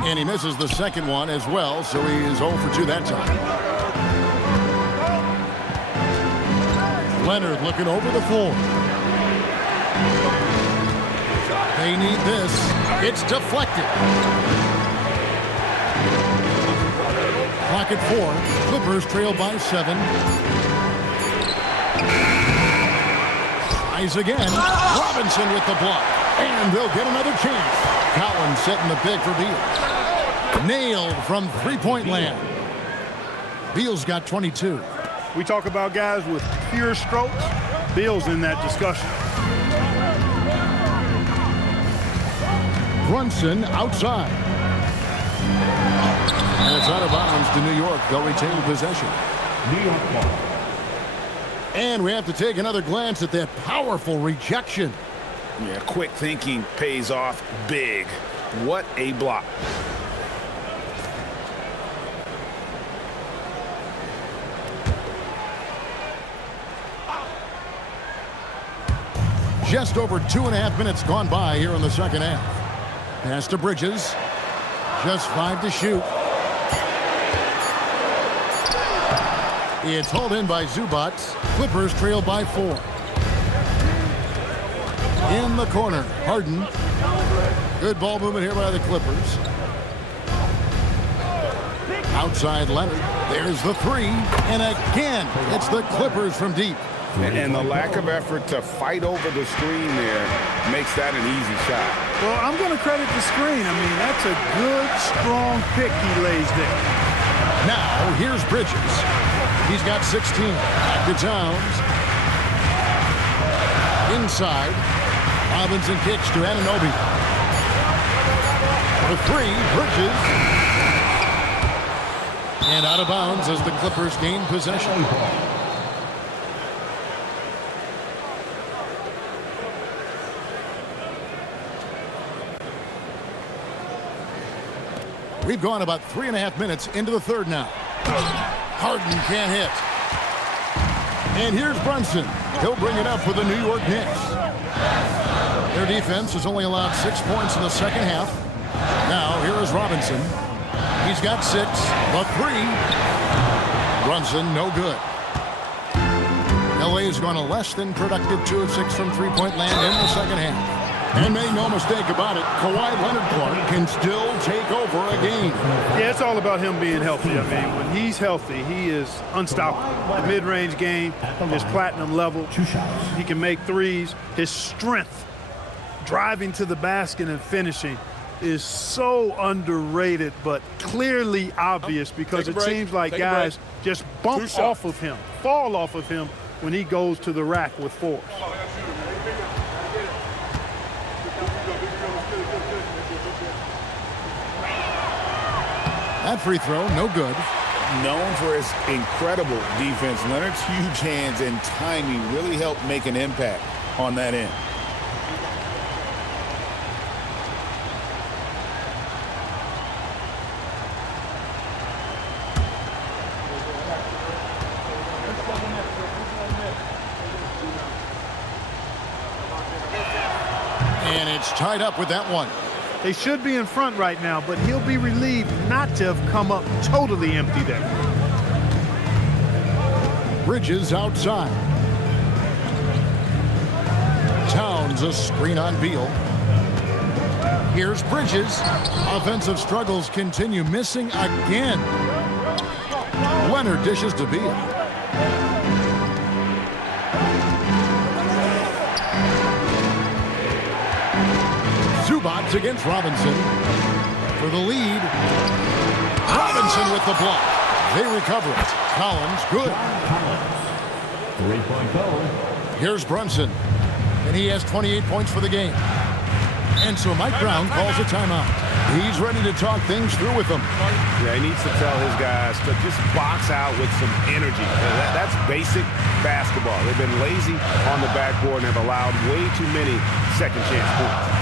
And he misses the second one as well, so he is 0 for 2 that time. Leonard looking over the floor. They need this. It's deflected. Clock at 4. Clippers trail by 7. Tries again. Robinson with the block. And they'll get another chance. Collins setting the big for Beal. Nailed from three-point land. Beal's got 22. We talk about guys with pure strokes. Beal's in that discussion. Brunson outside. And it's out of bounds to New York. They'll retain possession. New York ball. And we have to take another glance at that powerful rejection. Yeah, quick thinking pays off big. What a block. Just over 2.5 minutes gone by here in the second half. Pass to Bridges. Just 5 to shoot. It's hauled in by Zubac. Clippers trail by 4. In the corner, Harden. Good ball movement here by the Clippers. Outside Leonard. There's the 3. And again, it's the Clippers from deep. And the lack of effort to fight over the screen there makes that an easy shot. Well, I'm going to credit the screen. I mean, that's a good, strong pick he lays there. Now, here's Bridges. He's got 16. Back to Towns. Inside. Robinson kicks to Anunoby. The 3, Bridges. And out of bounds as the Clippers gain possession. We've gone about 3.5 minutes into the third now. Harden can't hit. And here's Brunson. He'll bring it up for the New York Knicks. Their defense has only allowed 6 points in the second half. Now, here is Robinson. He's got 6. The 3. Brunson, no good. LA has gone a less than productive 2 of 6 from three-point land in the second half. And make no mistake about it, Kawhi Leonard Clark can still take over a game. Yeah, it's all about him being healthy. I mean, when he's healthy, he is unstoppable. The mid-range game is platinum level. He can make threes. His strength, driving to the basket and finishing, is so underrated, but clearly obvious because it seems like guys just bump off of him, fall off of him when he goes to the rack with force. That free throw, no good. Known for his incredible defense, Leonard's huge hands and timing really helped make an impact on that end. And it's tied up with that one. They should be in front right now, but he'll be relieved not to have come up totally empty there. Bridges outside. Towns a screen on Beal. Here's Bridges. Offensive struggles continue, missing again. Leonard dishes to Beal. Zubats against Robinson for the lead. Robinson with the block. They recover it. Collins, good. Three-point goal. Here's Brunson, and he has 28 points for the game. And so Mike Brown calls a timeout. He's ready to talk things through with them. Yeah, he needs to tell his guys to just box out with some energy. That's basic basketball. They've been lazy on the backboard and have allowed way too many second chance points.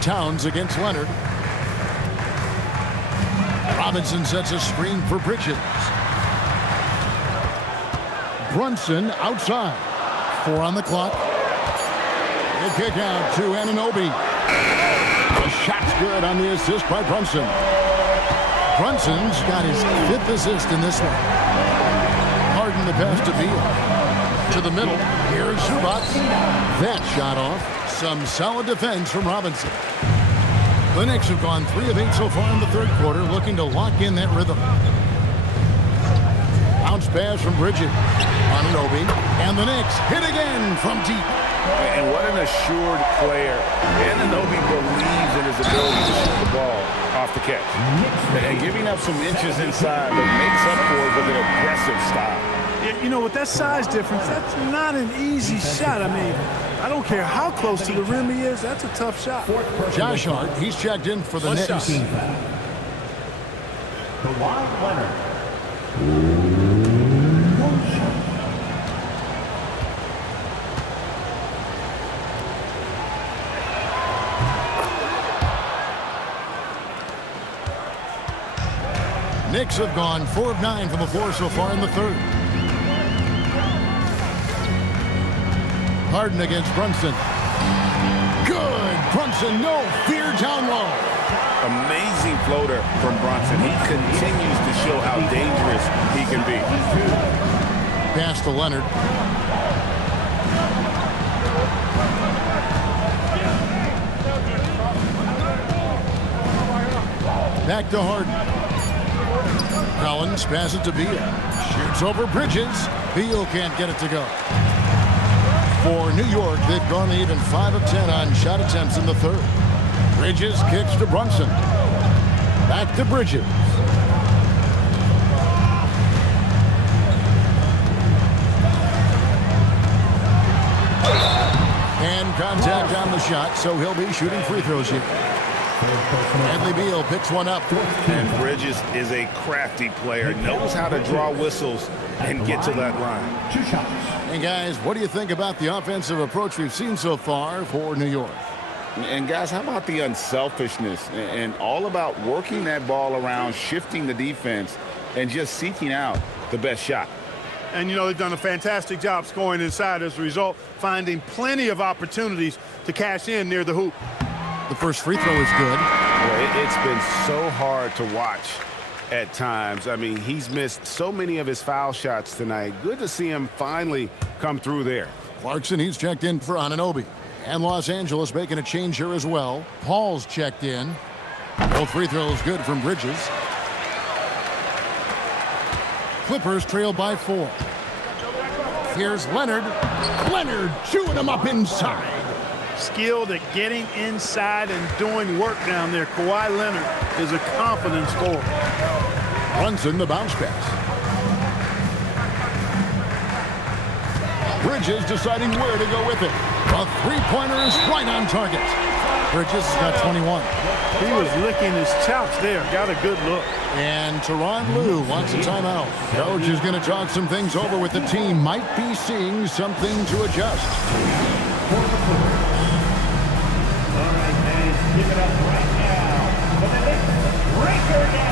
Towns against Leonard. Robinson sets a screen for Bridges. Brunson outside. 4 on the clock. A kick out to Anunoby. The shot's good on the assist by Brunson. Brunson's got his 5th assist in this one. Harden the pass to Beal. To the middle. Here's Zubats. That shot off. Some solid defense from Robinson. The Knicks have gone 3 of 8 so far in the third quarter, looking to lock in that rhythm. Bounce pass from Bridges. Anunoby. And the Knicks hit again from deep. And what an assured player. Anunoby believes in his ability to shoot the ball off the catch. And giving up some inches inside, but makes up for it with an aggressive style. You know, with that size difference, that's not an easy shot. I mean, I don't care how close to the rim he is. That's a tough shot. Josh Hart, he's checked in for the Knicks. Kawhi Leonard. Knicks have gone 4 of 9 from the floor so far in the third. Harden against Brunson. Good. Brunson, no fear down low. Amazing floater from Brunson. He continues to show how dangerous he can be. Pass to Leonard. Back to Harden. Collins passes to Beal. Shoots over Bridges. Beal can't get it to go. For New York, they've gone even 5 of 10 on shot attempts in the third. Bridges kicks to Brunson. Back to Bridges. And contact on the shot, so he'll be shooting free throws here. Bradley Beal picks one up. And Bridges is a crafty player, knows how to draw whistles and get to that line. 2 shots. And guys, what do you think about the offensive approach we've seen so far for New York? And guys, how about the unselfishness and all about working that ball around, shifting the defense, and just seeking out the best shot? And, you know, they've done a fantastic job scoring inside as a result, finding plenty of opportunities to cash in near the hoop. The first free throw is good. Well, it's been so hard to watch at times. I mean, he's missed so many of his foul shots tonight. Good to see him finally come through there. Clarkson, he's checked in for Anunoby. And Los Angeles making a change here as well. Paul's checked in. Both free throws good from Bridges. Clippers trail by 4. Here's Leonard. Leonard chewing him up inside. Skilled at getting inside and doing work down there. Kawhi Leonard is a confident scorer. Brunson, the bounce pass. Bridges deciding where to go with it. A three-pointer is right on target. Bridges got 21. He was licking his chops there. Got a good look. And Tyronn Lue wants a timeout. Coach is going to talk some things over with the team. Might be seeing something to adjust. All right, guys, give it up right now for the Knicks breaker dance.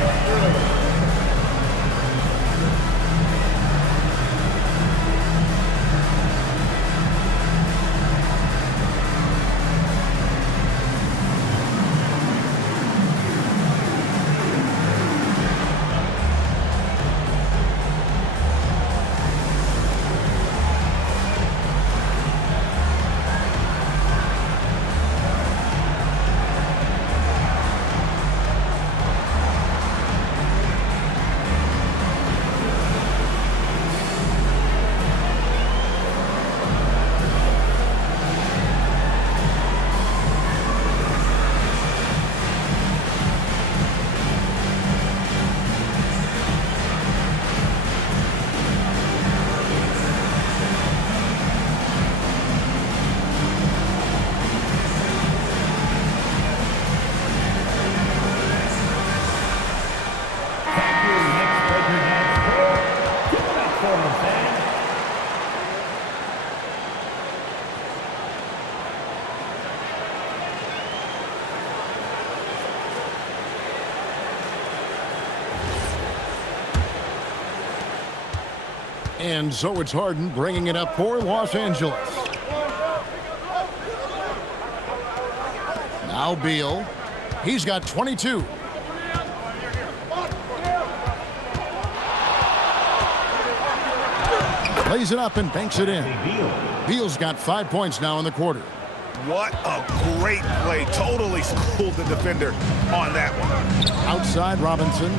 And so it's Harden bringing it up for Los Angeles. Now Beal. He's got 22. Plays it up and banks it in. Beal's got 5 points now in the quarter. What a great play. Totally schooled the defender on that one. Outside Robinson.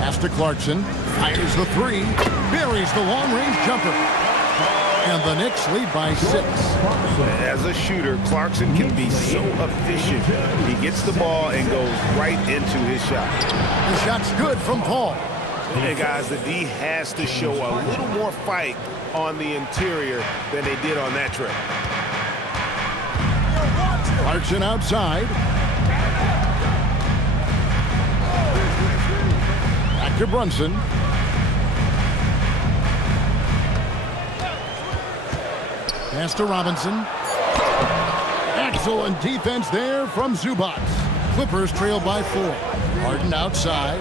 Pass to Clarkson. Fires the three. Buries the long-range jumper. And the Knicks lead by 6. As a shooter, Clarkson can be so efficient. He gets the ball and goes right into his shot. The shot's good from Paul. Hey guys, the D has to show a little more fight on the interior than they did on that trip. Clarkson outside. Back to Brunson. Pass to Robinson. Excellent defense there from Zubac. Clippers trail by 4. Harden outside.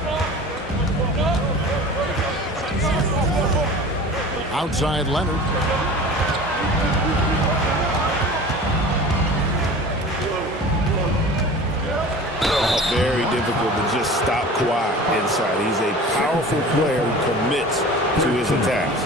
Outside Leonard. Very difficult to just stop Kawhi inside. He's a powerful player who commits to his attacks.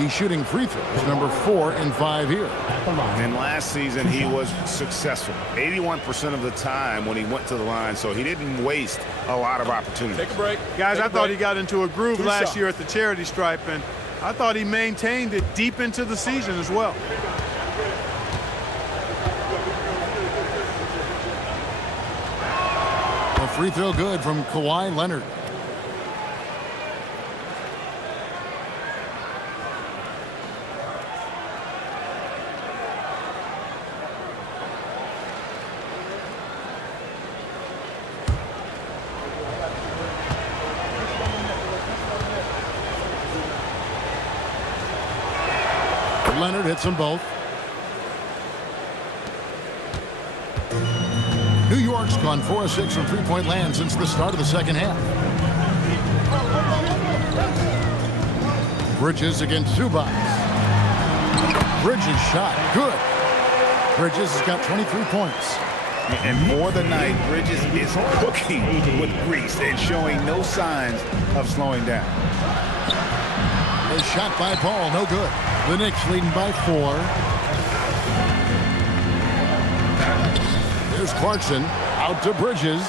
He's shooting free throws, number 4 and 5 here. And last season, he was successful 81% of the time when he went to the line, so he didn't waste a lot of opportunities. Take a break. Guys, I thought he got into a groove last year at the charity stripe, and I thought he maintained it deep into the season as well. A free throw good from Kawhi Leonard. Leonard hits them both. New York's gone 4 of 6 from three-point land since the start of the second half. Bridges against Zubac. Bridges shot. Good. Bridges has got 23 points. And for the night, Bridges is cooking with grease and showing no signs of slowing down. A shot by Paul, no good. The Knicks leading by 4. There's Clarkson out to Bridges.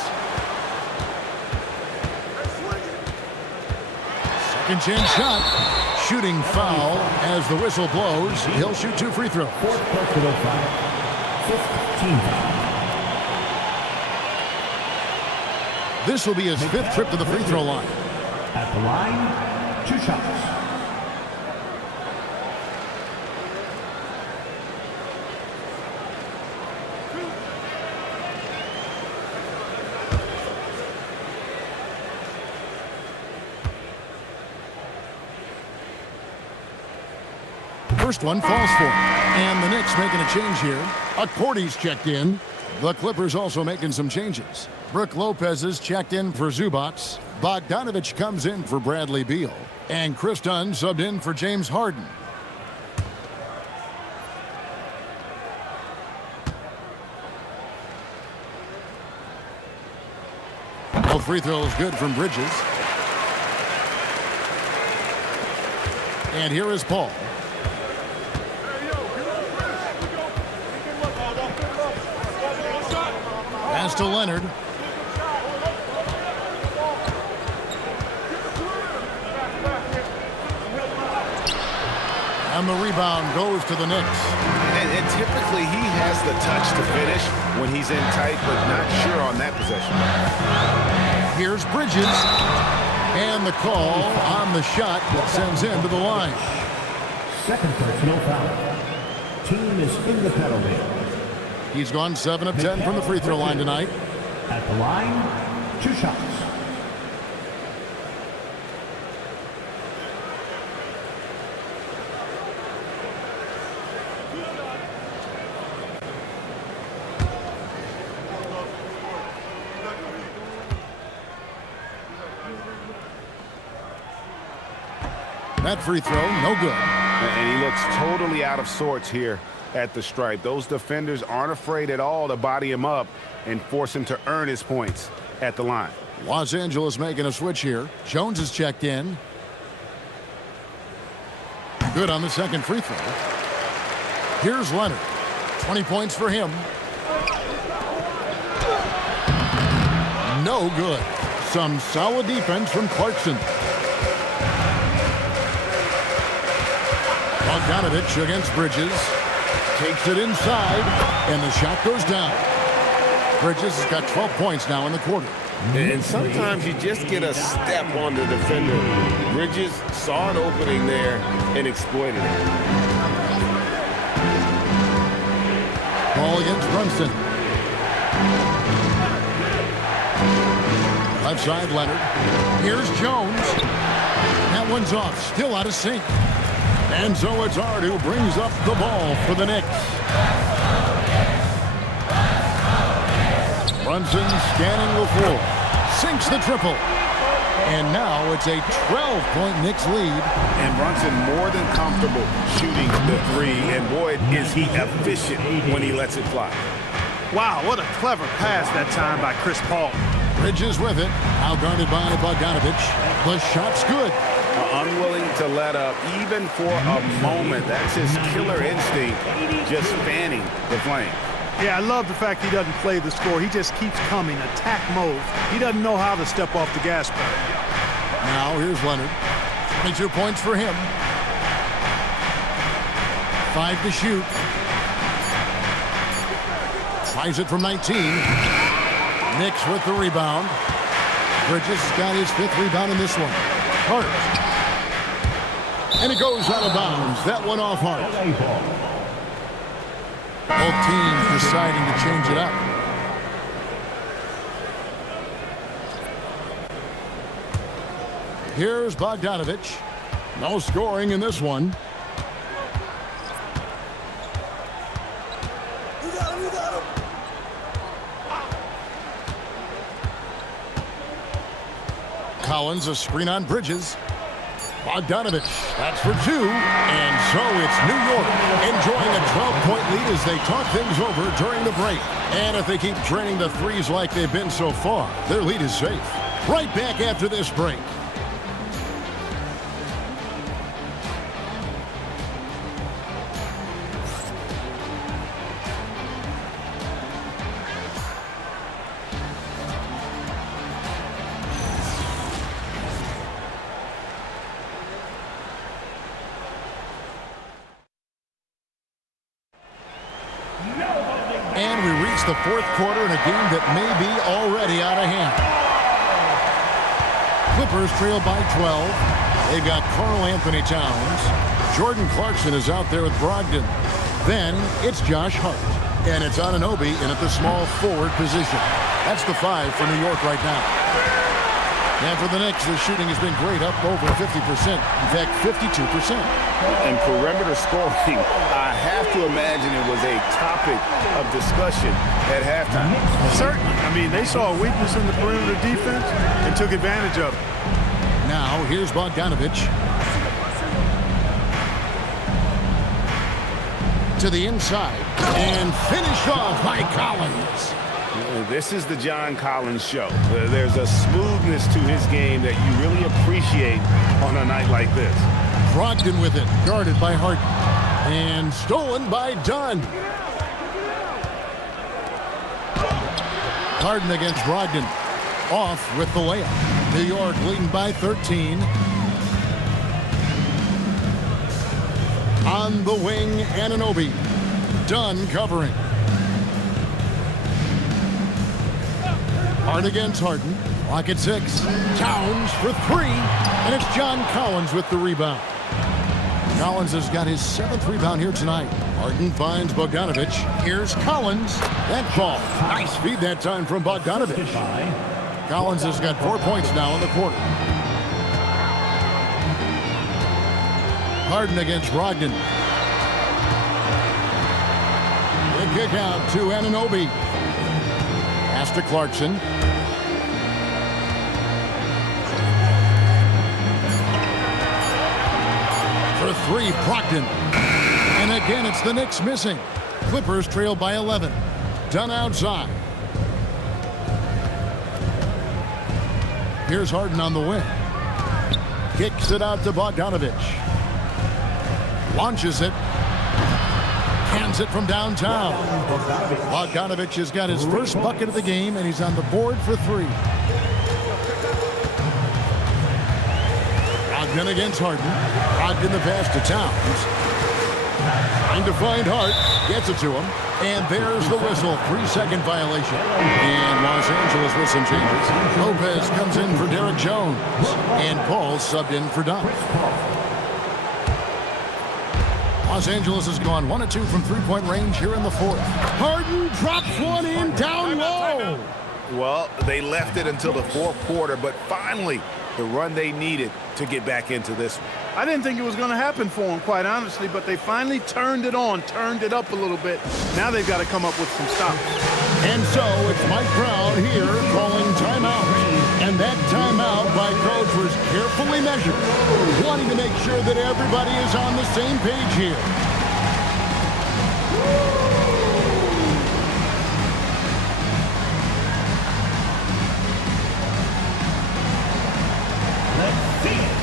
Second chance shot. Shooting foul as the whistle blows. He'll shoot 2 free throws. Fourth personal foul. 15 foul. This will be his 5th trip to the free throw line. At the line, 2 shots. First one falls for him. And the Knicks making a change here. Accordy's checked in. The Clippers also making some changes. Brook Lopez is checked in for Zubac. Bogdanovich comes in for Bradley Beal. And Chris Dunn subbed in for James Harden. Both free throws good from Bridges. And here is Paul. Pass to Leonard. And the rebound goes to the Knicks. And typically he has the touch to finish when he's in tight, but not sure on that possession. Here's Bridges. And the call on the shot that sends him to the line. Second personal foul. Team is in the penalty. He's gone 7 of 10 from the free throw line tonight. At the line, 2 shots. That free throw, no good. And he looks totally out of sorts here at the stripe. Those defenders aren't afraid at all to body him up and force him to earn his points at the line. Los Angeles making a switch here. Jones is checked in. Good on the second free throw. Here's Leonard. 20 points for him. No good. Some solid defense from Clarkson. Bogdanovich against Bridges. Takes it inside, and the shot goes down. Bridges has got 12 points now in the quarter. And sometimes you just get a step on the defender. Bridges saw an opening there and exploited it. Ball against Brunson. Left side, Leonard. Here's Jones. That one's off, still out of sync. And so it's Ard who brings up the ball for the Knicks. Brunson scanning the floor. Sinks the triple. And now it's a 12-point Knicks lead. And Brunson more than comfortable shooting the three. And boy, is he efficient when he lets it fly. Wow, what a clever pass that time by Chris Paul. Bridges with it. Outguarded by Bogdanovic. The shot's good. Unwilling to let up even for a moment. That's his killer instinct, just fanning the flame. Yeah, I love the fact he doesn't play the score. He just keeps coming, attack mode. He doesn't know how to step off the gas pedal. Now here's Leonard. 22 points for him. 5 to shoot. Tries it from 19. Knicks with the rebound. Bridges has got his 5th rebound in this one. Hart. And it goes out of bounds. That one off Hart. Both teams deciding to change it up. Here's Bogdanovic. No scoring in this one. Collins, a screen on Bridges. Bogdanovic, that's for 2. And so it's New York enjoying a 12-point lead as they talk things over during the break. And if they keep draining the threes like they've been so far, their lead is safe. Right back after this break. And we reach the 4th quarter in a game that may be already out of hand. Clippers trail by 12. They've got Karl Anthony Towns. Jordan Clarkson is out there with Brogdon. Then it's Josh Hart. And it's Anunoby in at the small forward position. That's the 5 for New York right now. And for the Knicks, their shooting has been great, up over 50%. In fact, 52%. And perimeter scoring, I have to imagine it was a topic of discussion at halftime. Certainly. I mean, they saw a weakness in the perimeter defense and took advantage of it. Now, here's Bogdanovic. To the inside. And finished off by Collins. This is the John Collins show. There's a smoothness to his game that you really appreciate on a night like this. Brogdon with it, guarded by Harden. And stolen by Dunn. Harden against Brogdon. Off with the layup. New York leading by 13. On the wing, Anunoby. Dunn covering. Hart against Harden. Clock at 6. Towns for 3. And it's John Collins with the rebound. Collins has got his 7th rebound here tonight. Harden finds Bogdanovic. Here's Collins. That ball. Nice feed that time from Bogdanovic. Collins has got 4 points now in the quarter. Harden against Brogdon. The kick out to Anunoby. Pass to Clarkson. For 3, Brogdon. And again, it's the Knicks missing. Clippers trail by 11. Dunn outside. Here's Harden on the wing. Kicks it out to Bogdanovic. Launches it. Hands it from downtown. Bogdanovic has got his first bucket of the game, and he's on the board for 3. Brogdon against Harden. Brogdon the pass to Towns. Trying to find Hart. Gets it to him. And there's the whistle. 3-second violation. And Los Angeles with some changes. Lopez comes in for Derek Jones. And Paul subbed in for Dunn. Los Angeles has gone 1 of 2 from 3-point range here in the 4th. Harden drops one in down low. Well, they left it until the 4th quarter, but finally the run they needed to get back into this one. I didn't think it was going to happen for them, quite honestly, but they finally turned it on, turned it up a little bit. Now they've got to come up with some stops. And so it's Mike Brown here calling timeout. And that timeout by Coach was carefully measured, wanting to make sure that everybody is on the same page here. Let's see it.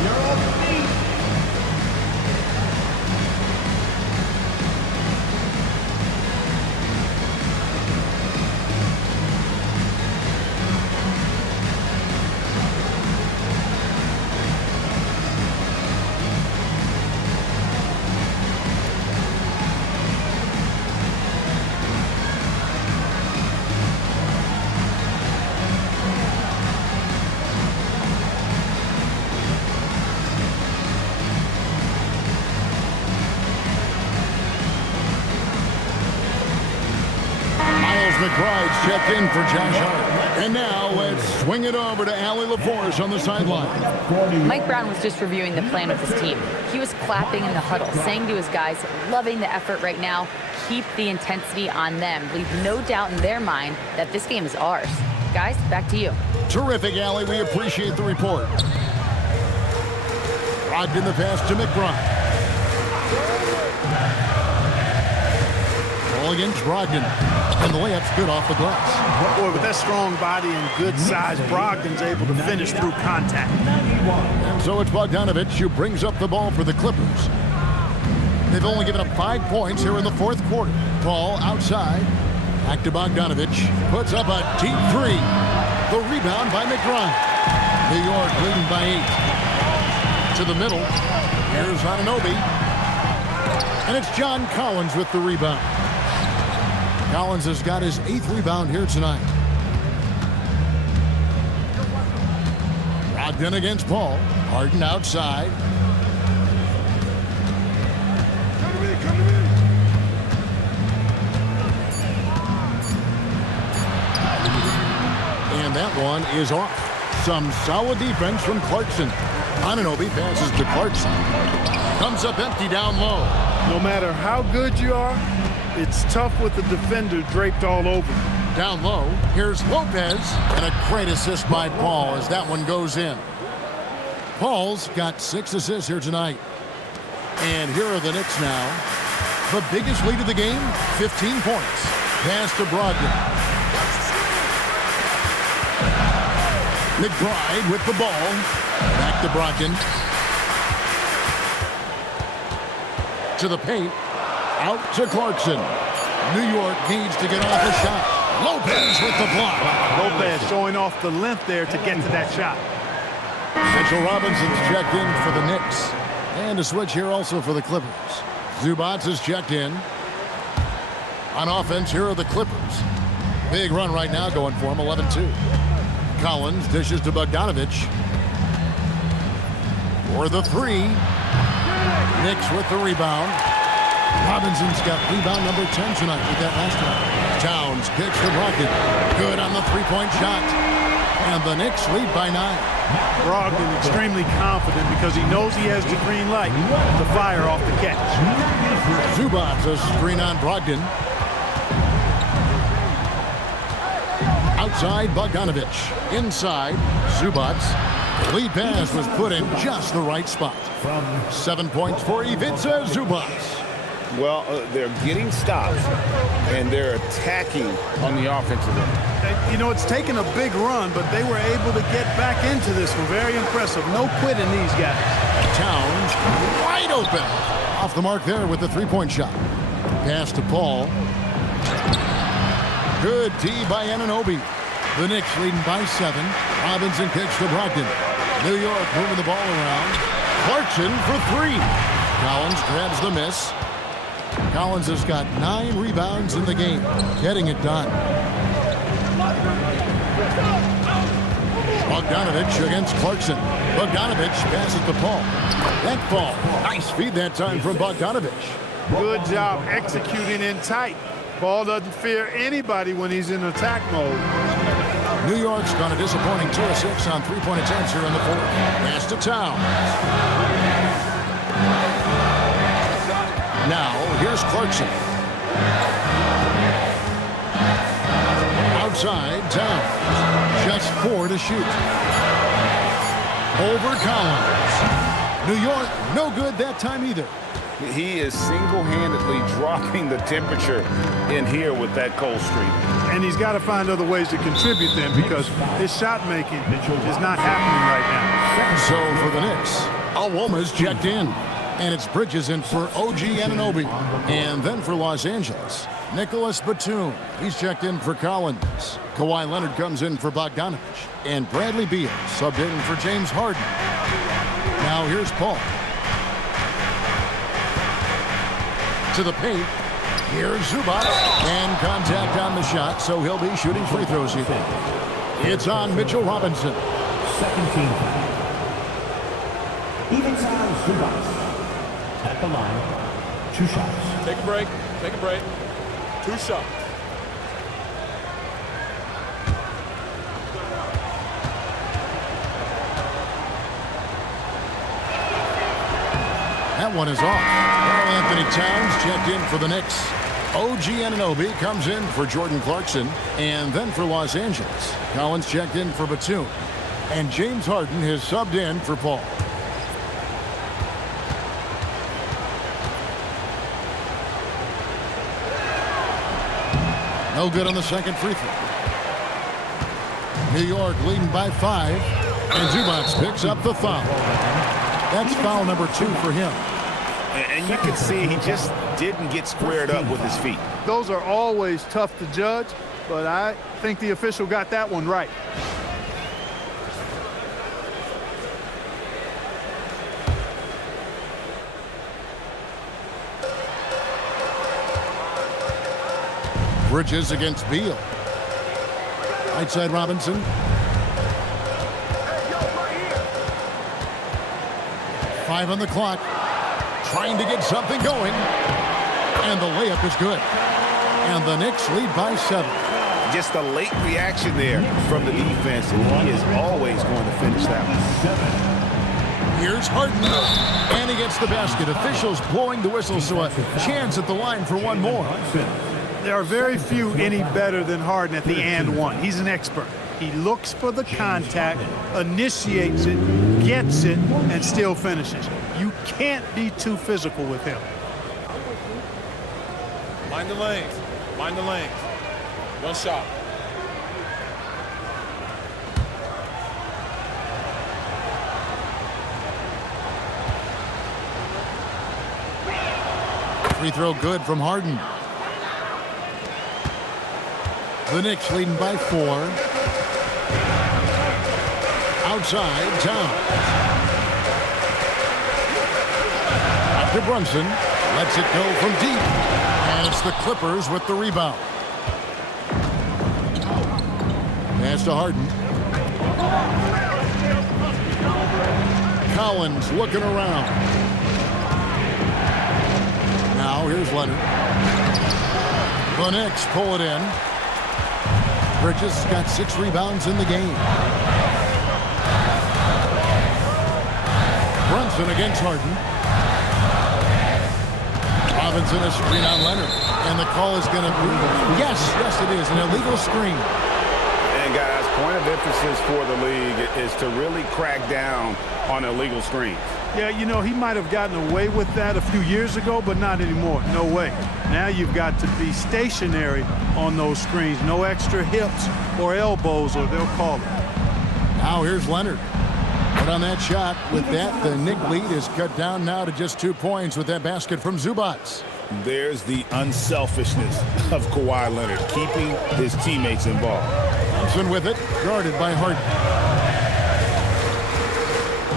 You're up to me. McBride's checked in for Josh Hart. And now let's swing it over to Allie LaForce on the sideline. Mike Brown was just reviewing the plan with his team. He was clapping in the huddle, saying to his guys, loving the effort right now, keep the intensity on them. Leave no doubt in their mind that this game is ours. Guys, back to you. Terrific, Allie. We appreciate the report. Brogdon the pass to McBride. Ball against Brogdon. And the layup's good off the glass. Boy, with that strong body and good size, Brogdon's able to finish through contact. And so it's Bogdanovich who brings up the ball for the Clippers. They've only given up 5 points here in the fourth quarter. Ball outside. Back to Bogdanovich. Puts up a deep three. The rebound by McBride. New York leading by 8. To the middle. Here's Anunoby. And it's John Collins with the rebound. Collins has got his 8th rebound here tonight. Brogdon against Paul. Harden outside. And that one is off. Some solid defense from Clarkson. Anunoby passes to Clarkson. Comes up empty down low. No matter how good you are, it's tough with the defender draped all over. Down low, here's Lopez, and a great assist by Paul as that one goes in. Paul's got 6 assists here tonight. And here are the Knicks now. The biggest lead of the game, 15 points. Pass to Brogdon. McBride with the ball. Back to Brogdon. To the paint. Out to Clarkson. New York needs to get off a shot. Lopez with the block. Lopez showing off the length there to get to that shot. Mitchell Robinson's checked in for the Knicks. And a switch here also for the Clippers. Zubac is checked in. On offense, here are the Clippers. Big run right now going for him, 11-2. Collins dishes to Bogdanovich. For the 3. Knicks with the rebound. Robinson's got rebound number 10 tonight with that last one. Towns kicks to Brogdon. Good on the three-point shot. And the Knicks lead by 9. Brogdon extremely confident because he knows he has the green light to fire off the catch. Zubac a screen on Brogdon. Outside Bogdanovich. Inside Zubac. Lead pass was put in just the right spot. 7 points for Ivica Zubac. Well, they're getting stops, and they're attacking on the offensive end. You know, it's taken a big run, but they were able to get back into this one. Very impressive. No quitting these guys. Towns wide open. Off the mark there with the three-point shot. Pass to Paul. Good D by Anunoby. The Knicks leading by 7. Robinson kicks to Brogdon. New York moving the ball around. Clarkson for 3. Collins grabs the miss. Collins has got 9 rebounds in the game, getting it done. Bogdanovich against Clarkson. Bogdanovich passes to Paul. That ball, nice feed that time from Bogdanovich. Good job executing in tight. Ball doesn't fear anybody when he's in attack mode. New York's got a disappointing 2 of 6 on three-point attempts here in the fourth. Pass to Towns. Now, here's Clarkson. Outside, Towns. Just 4 to shoot. Over Collins. New York, no good that time either. He is single-handedly dropping the temperature in here with that cold streak. And he's got to find other ways to contribute then, because his shot making is not happening right now. So for the Knicks, Alwoma's checked in. And it's Bridges in for OG Anunoby. And then for Los Angeles, Nicholas Batum. He's checked in for Collins. Kawhi Leonard comes in for Bogdanovich. And Bradley Beal subbed in for James Harden. Now here's Paul. To the paint. Here's Zubac. And contact on the shot, so he'll be shooting free throws here. It's on Mitchell Robinson. Second team. Even sound Zubac. At the line, 2 shots. Take a break. Take a break. 2 shots. That one is off. Karl Anthony Towns checked in for the Knicks. OG Anunoby comes in for Jordan Clarkson. And then for Los Angeles, Collins checked in for Batum. And James Harden has subbed in for Paul. No good on the second free throw. New York leading by 5. And Zubac picks up the foul. That's foul number 2 for him. And you can see he just didn't get squared up with his feet. Those are always tough to judge, but I think the official got that one right. Bridges against Beal. Right side Robinson. Five on the clock. Trying to get something going. And the layup is good. And the Knicks lead by 7. Just a late reaction there from the defense, and he is always going to finish that one. Here's Harden. And he gets the basket. Officials blowing the whistle, so a chance at the line for one more. There are very few any better than Harden at the and one. He's an expert. He looks for the contact, initiates it, gets it, and still finishes. You can't be too physical with him. Mind the lanes. Mind the lanes. 1 shot. Free throw good from Harden. The Knicks leading by 4. Outside, Towns. To Brunson. Lets it go from deep. And it's the Clippers with the rebound. Pass to Harden. Collins looking around. Now here's Leonard. The Knicks pull it in. Bridges got 6 rebounds in the game. Brunson against Harden. Robinson a screen on Leonard. And the call is going to be, yes, it is, an illegal screen. And guys, point of emphasis for the league is to really crack down on illegal screens. Yeah, you know, he might have gotten away with that a few years ago, but not anymore. No way. Now you've got to be stationary on those screens. No extra hips or elbows, or they'll call it. Now here's Leonard. But on that shot, with that, the Knick lead is cut down now to just 2 points with that basket from Zubac. There's the unselfishness of Kawhi Leonard, keeping his teammates involved. Brunson with it, guarded by Harden.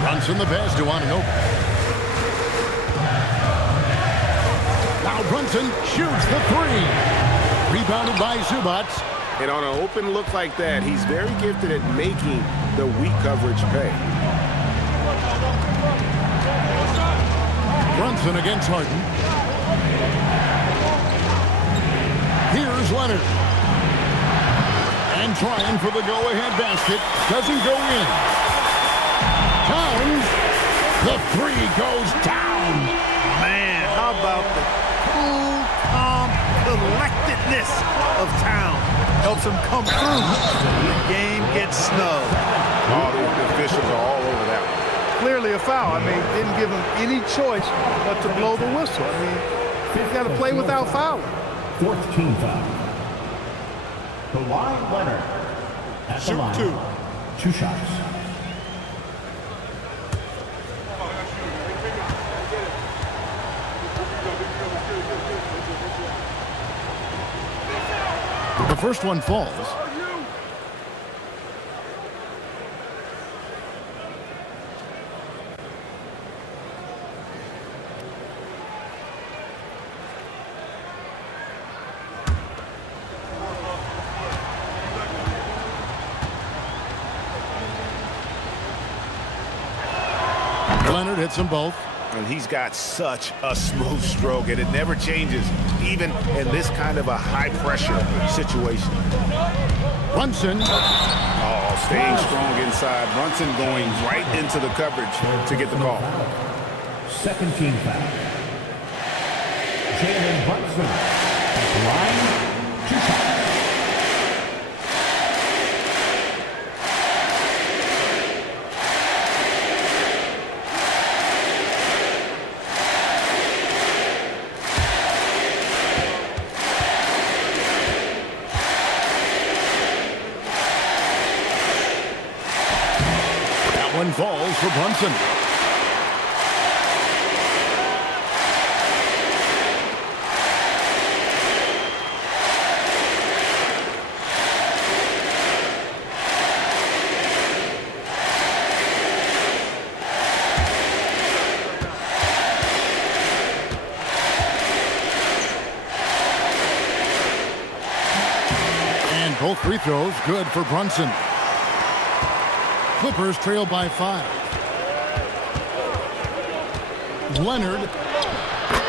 Brunson the pass to Anunoby. Now Brunson shoots the 3. Rebounded by Zubac. And on an open look like that, he's very gifted at making the weak coverage pay. Brunson against Harden. Here's Leonard. And trying for the go-ahead basket. Doesn't go in. Towns. The 3 goes down. Man, how about the finesse of Town helps him come through. The game gets snug. Oh, the officials are all over that one. Clearly a foul. I mean, didn't give him any choice but to blow the whistle. I mean, he's got to play without fouling. Fourth team foul. Kawhi Leonard. At the line. Shoot 2. 2 shots. The first one falls. Leonard hits them both. And he's got such a smooth stroke, and it never changes, even in this kind of a high-pressure situation. Brunson. Oh, staying strong inside. Brunson going right into the coverage to get the call. Second team foul. Jalen Brunson. At the line. 2 shots. One falls for Brunson. And both free throws good for Brunson. Clippers trail by 5. Leonard,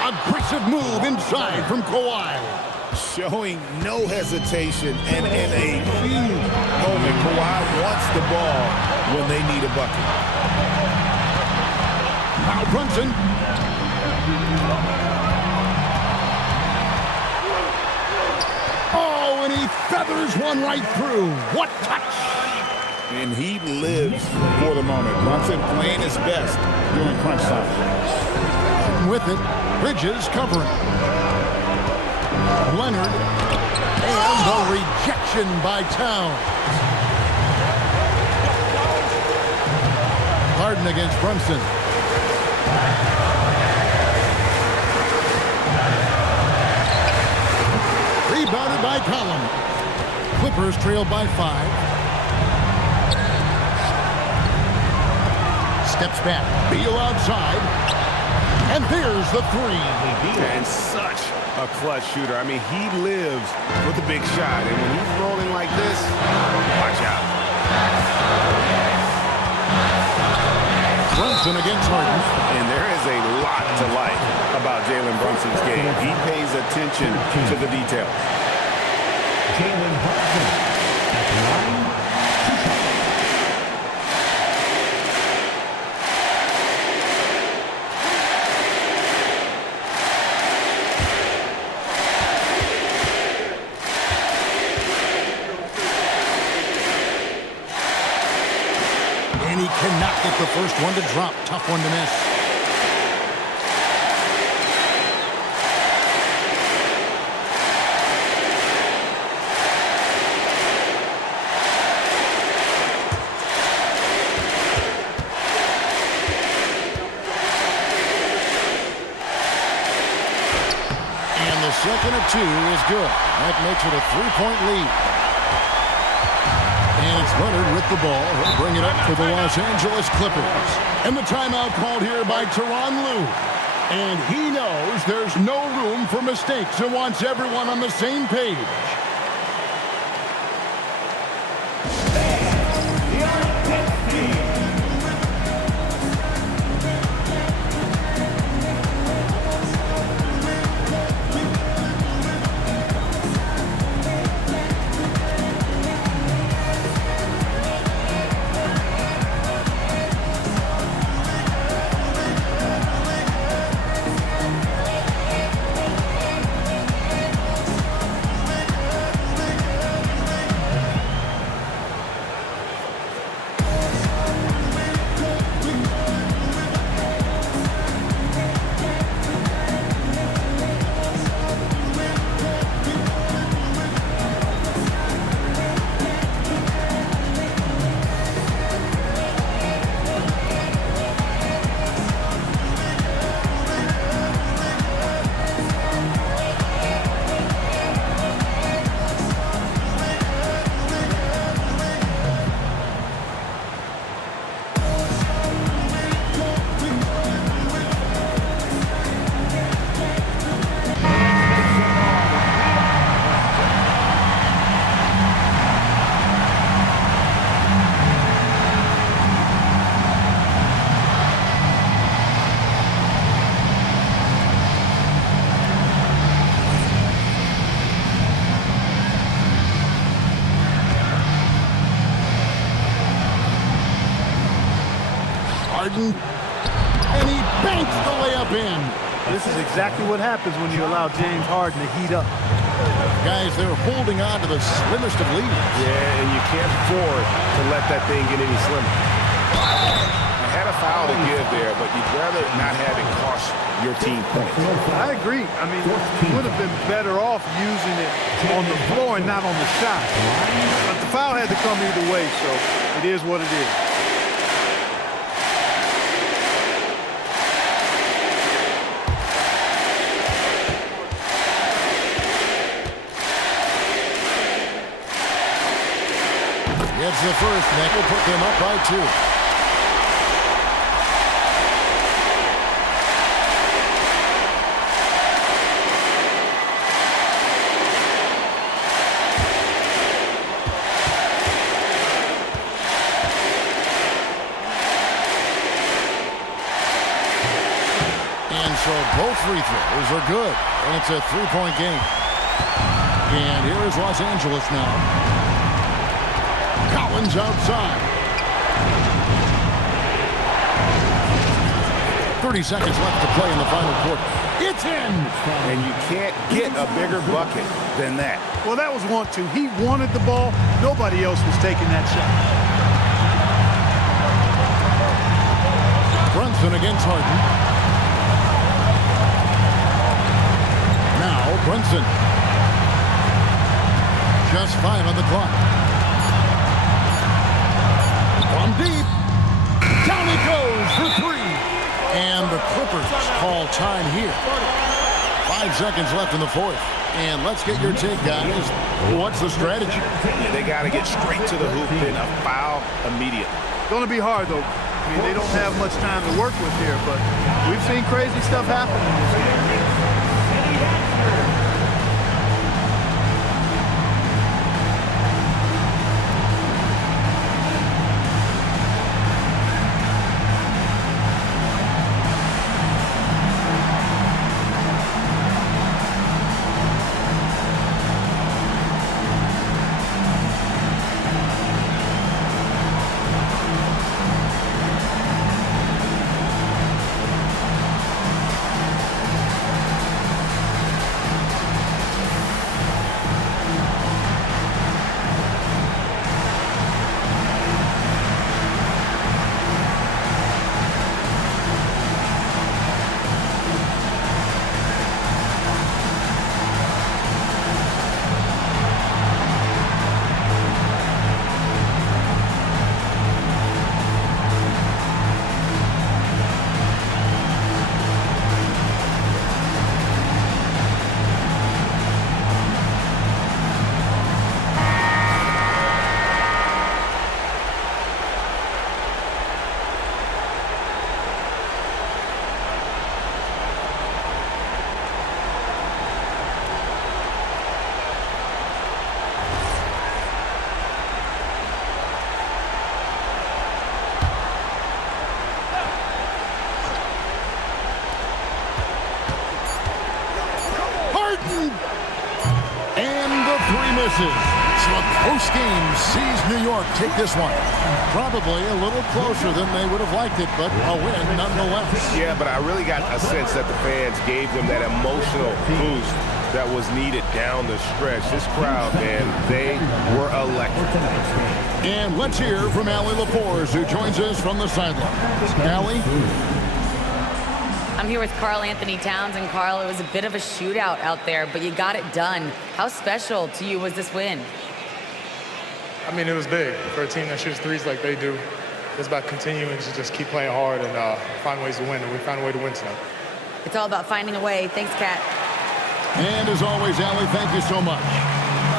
aggressive move inside from Kawhi. Showing no hesitation, and in a huge moment, Kawhi wants the ball when they need a bucket. Now Brunson. Oh, and he feathers one right through. What touch! And he lives for the moment. Brunson playing his best during crunch time. With it, Bridges covering. Leonard, and the rejection by Town. Harden against Brunson. Rebounded by Collins. Clippers trail by 5. Steps back. Beal outside. And there's the 3. And such a clutch shooter. I mean, he lives with a big shot. And when he's rolling like this, watch out. Brunson against Harden. And there is a lot to like about Jalen Brunson's game. He pays attention to the details. Jalen Brunson. At the line. 2 shots. And he cannot get the first one to drop. Tough one to miss. And the second of 2 is good. That makes it a 3-point lead. And it's Leonard with the ball. He'll bring it up for the Los Angeles Clippers. And the timeout called here by Tyronn Lue. And he knows there's no room for mistakes and wants everyone on the same page. Harden. And he banks the layup in. This is exactly what happens when you allow James Harden to heat up. Guys, they're holding on to the slimmest of leads. Yeah, and you can't afford to let that thing get any slimmer. I had a foul to give there, but you'd rather not have it cost your team points. I agree. I mean, you would have been better off using it on the floor and not on the shot. But the foul had to come either way, so it is what it is. Gets the first, and that will put them up by 2. And so both free throws are good, and it's a 3-point game. And here is Los Angeles now. Collins outside. 30 seconds left to play in the final quarter. It's in! And you can't get a bigger bucket than that. Well, that was 1-2. He wanted the ball. Nobody else was taking that shot. Brunson against Harden. Now Brunson. Just 5 on the clock. From deep, down he goes for 3. And the Clippers call time here. 5 seconds left in the fourth. And let's get your take, guys. What's the strategy? Yeah, they got to get straight to the hoop and a foul immediately. Going to be hard, though. I mean, they don't have much time to work with here, but we've seen crazy stuff happen in this game. Misses. So a close game sees New York take this one. Probably a little closer than they would have liked it, but a win nonetheless. Yeah, but I really got a sense that the fans gave them that emotional boost that was needed down the stretch. This crowd, man, they were electric. And let's hear from Allie LaForce, who joins us from the sideline. Allie? I'm here with Karl Anthony Towns, and Karl, it was a bit of a shootout out there, but you got it done. How special to you was this win? I mean, it was big for a team that shoots threes like they do. It's about continuing to just keep playing hard and find ways to win, and we found a way to win tonight. It's all about finding a way. Thanks, Kat. And as always, Allie, thank you so much.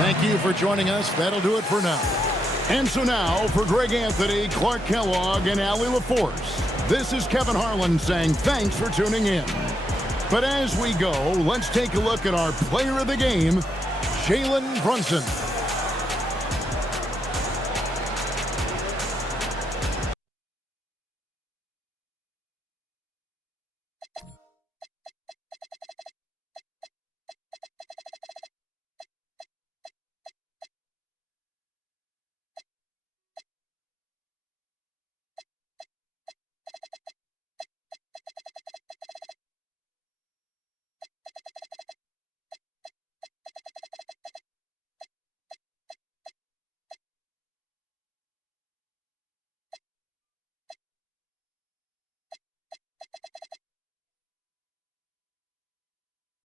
Thank you for joining us. That'll do it for now. And so now, for Greg Anthony, Clark Kellogg, and Allie LaForce, this is Kevin Harlan saying thanks for tuning in. But as we go, let's take a look at our player of the game, Jalen Brunson.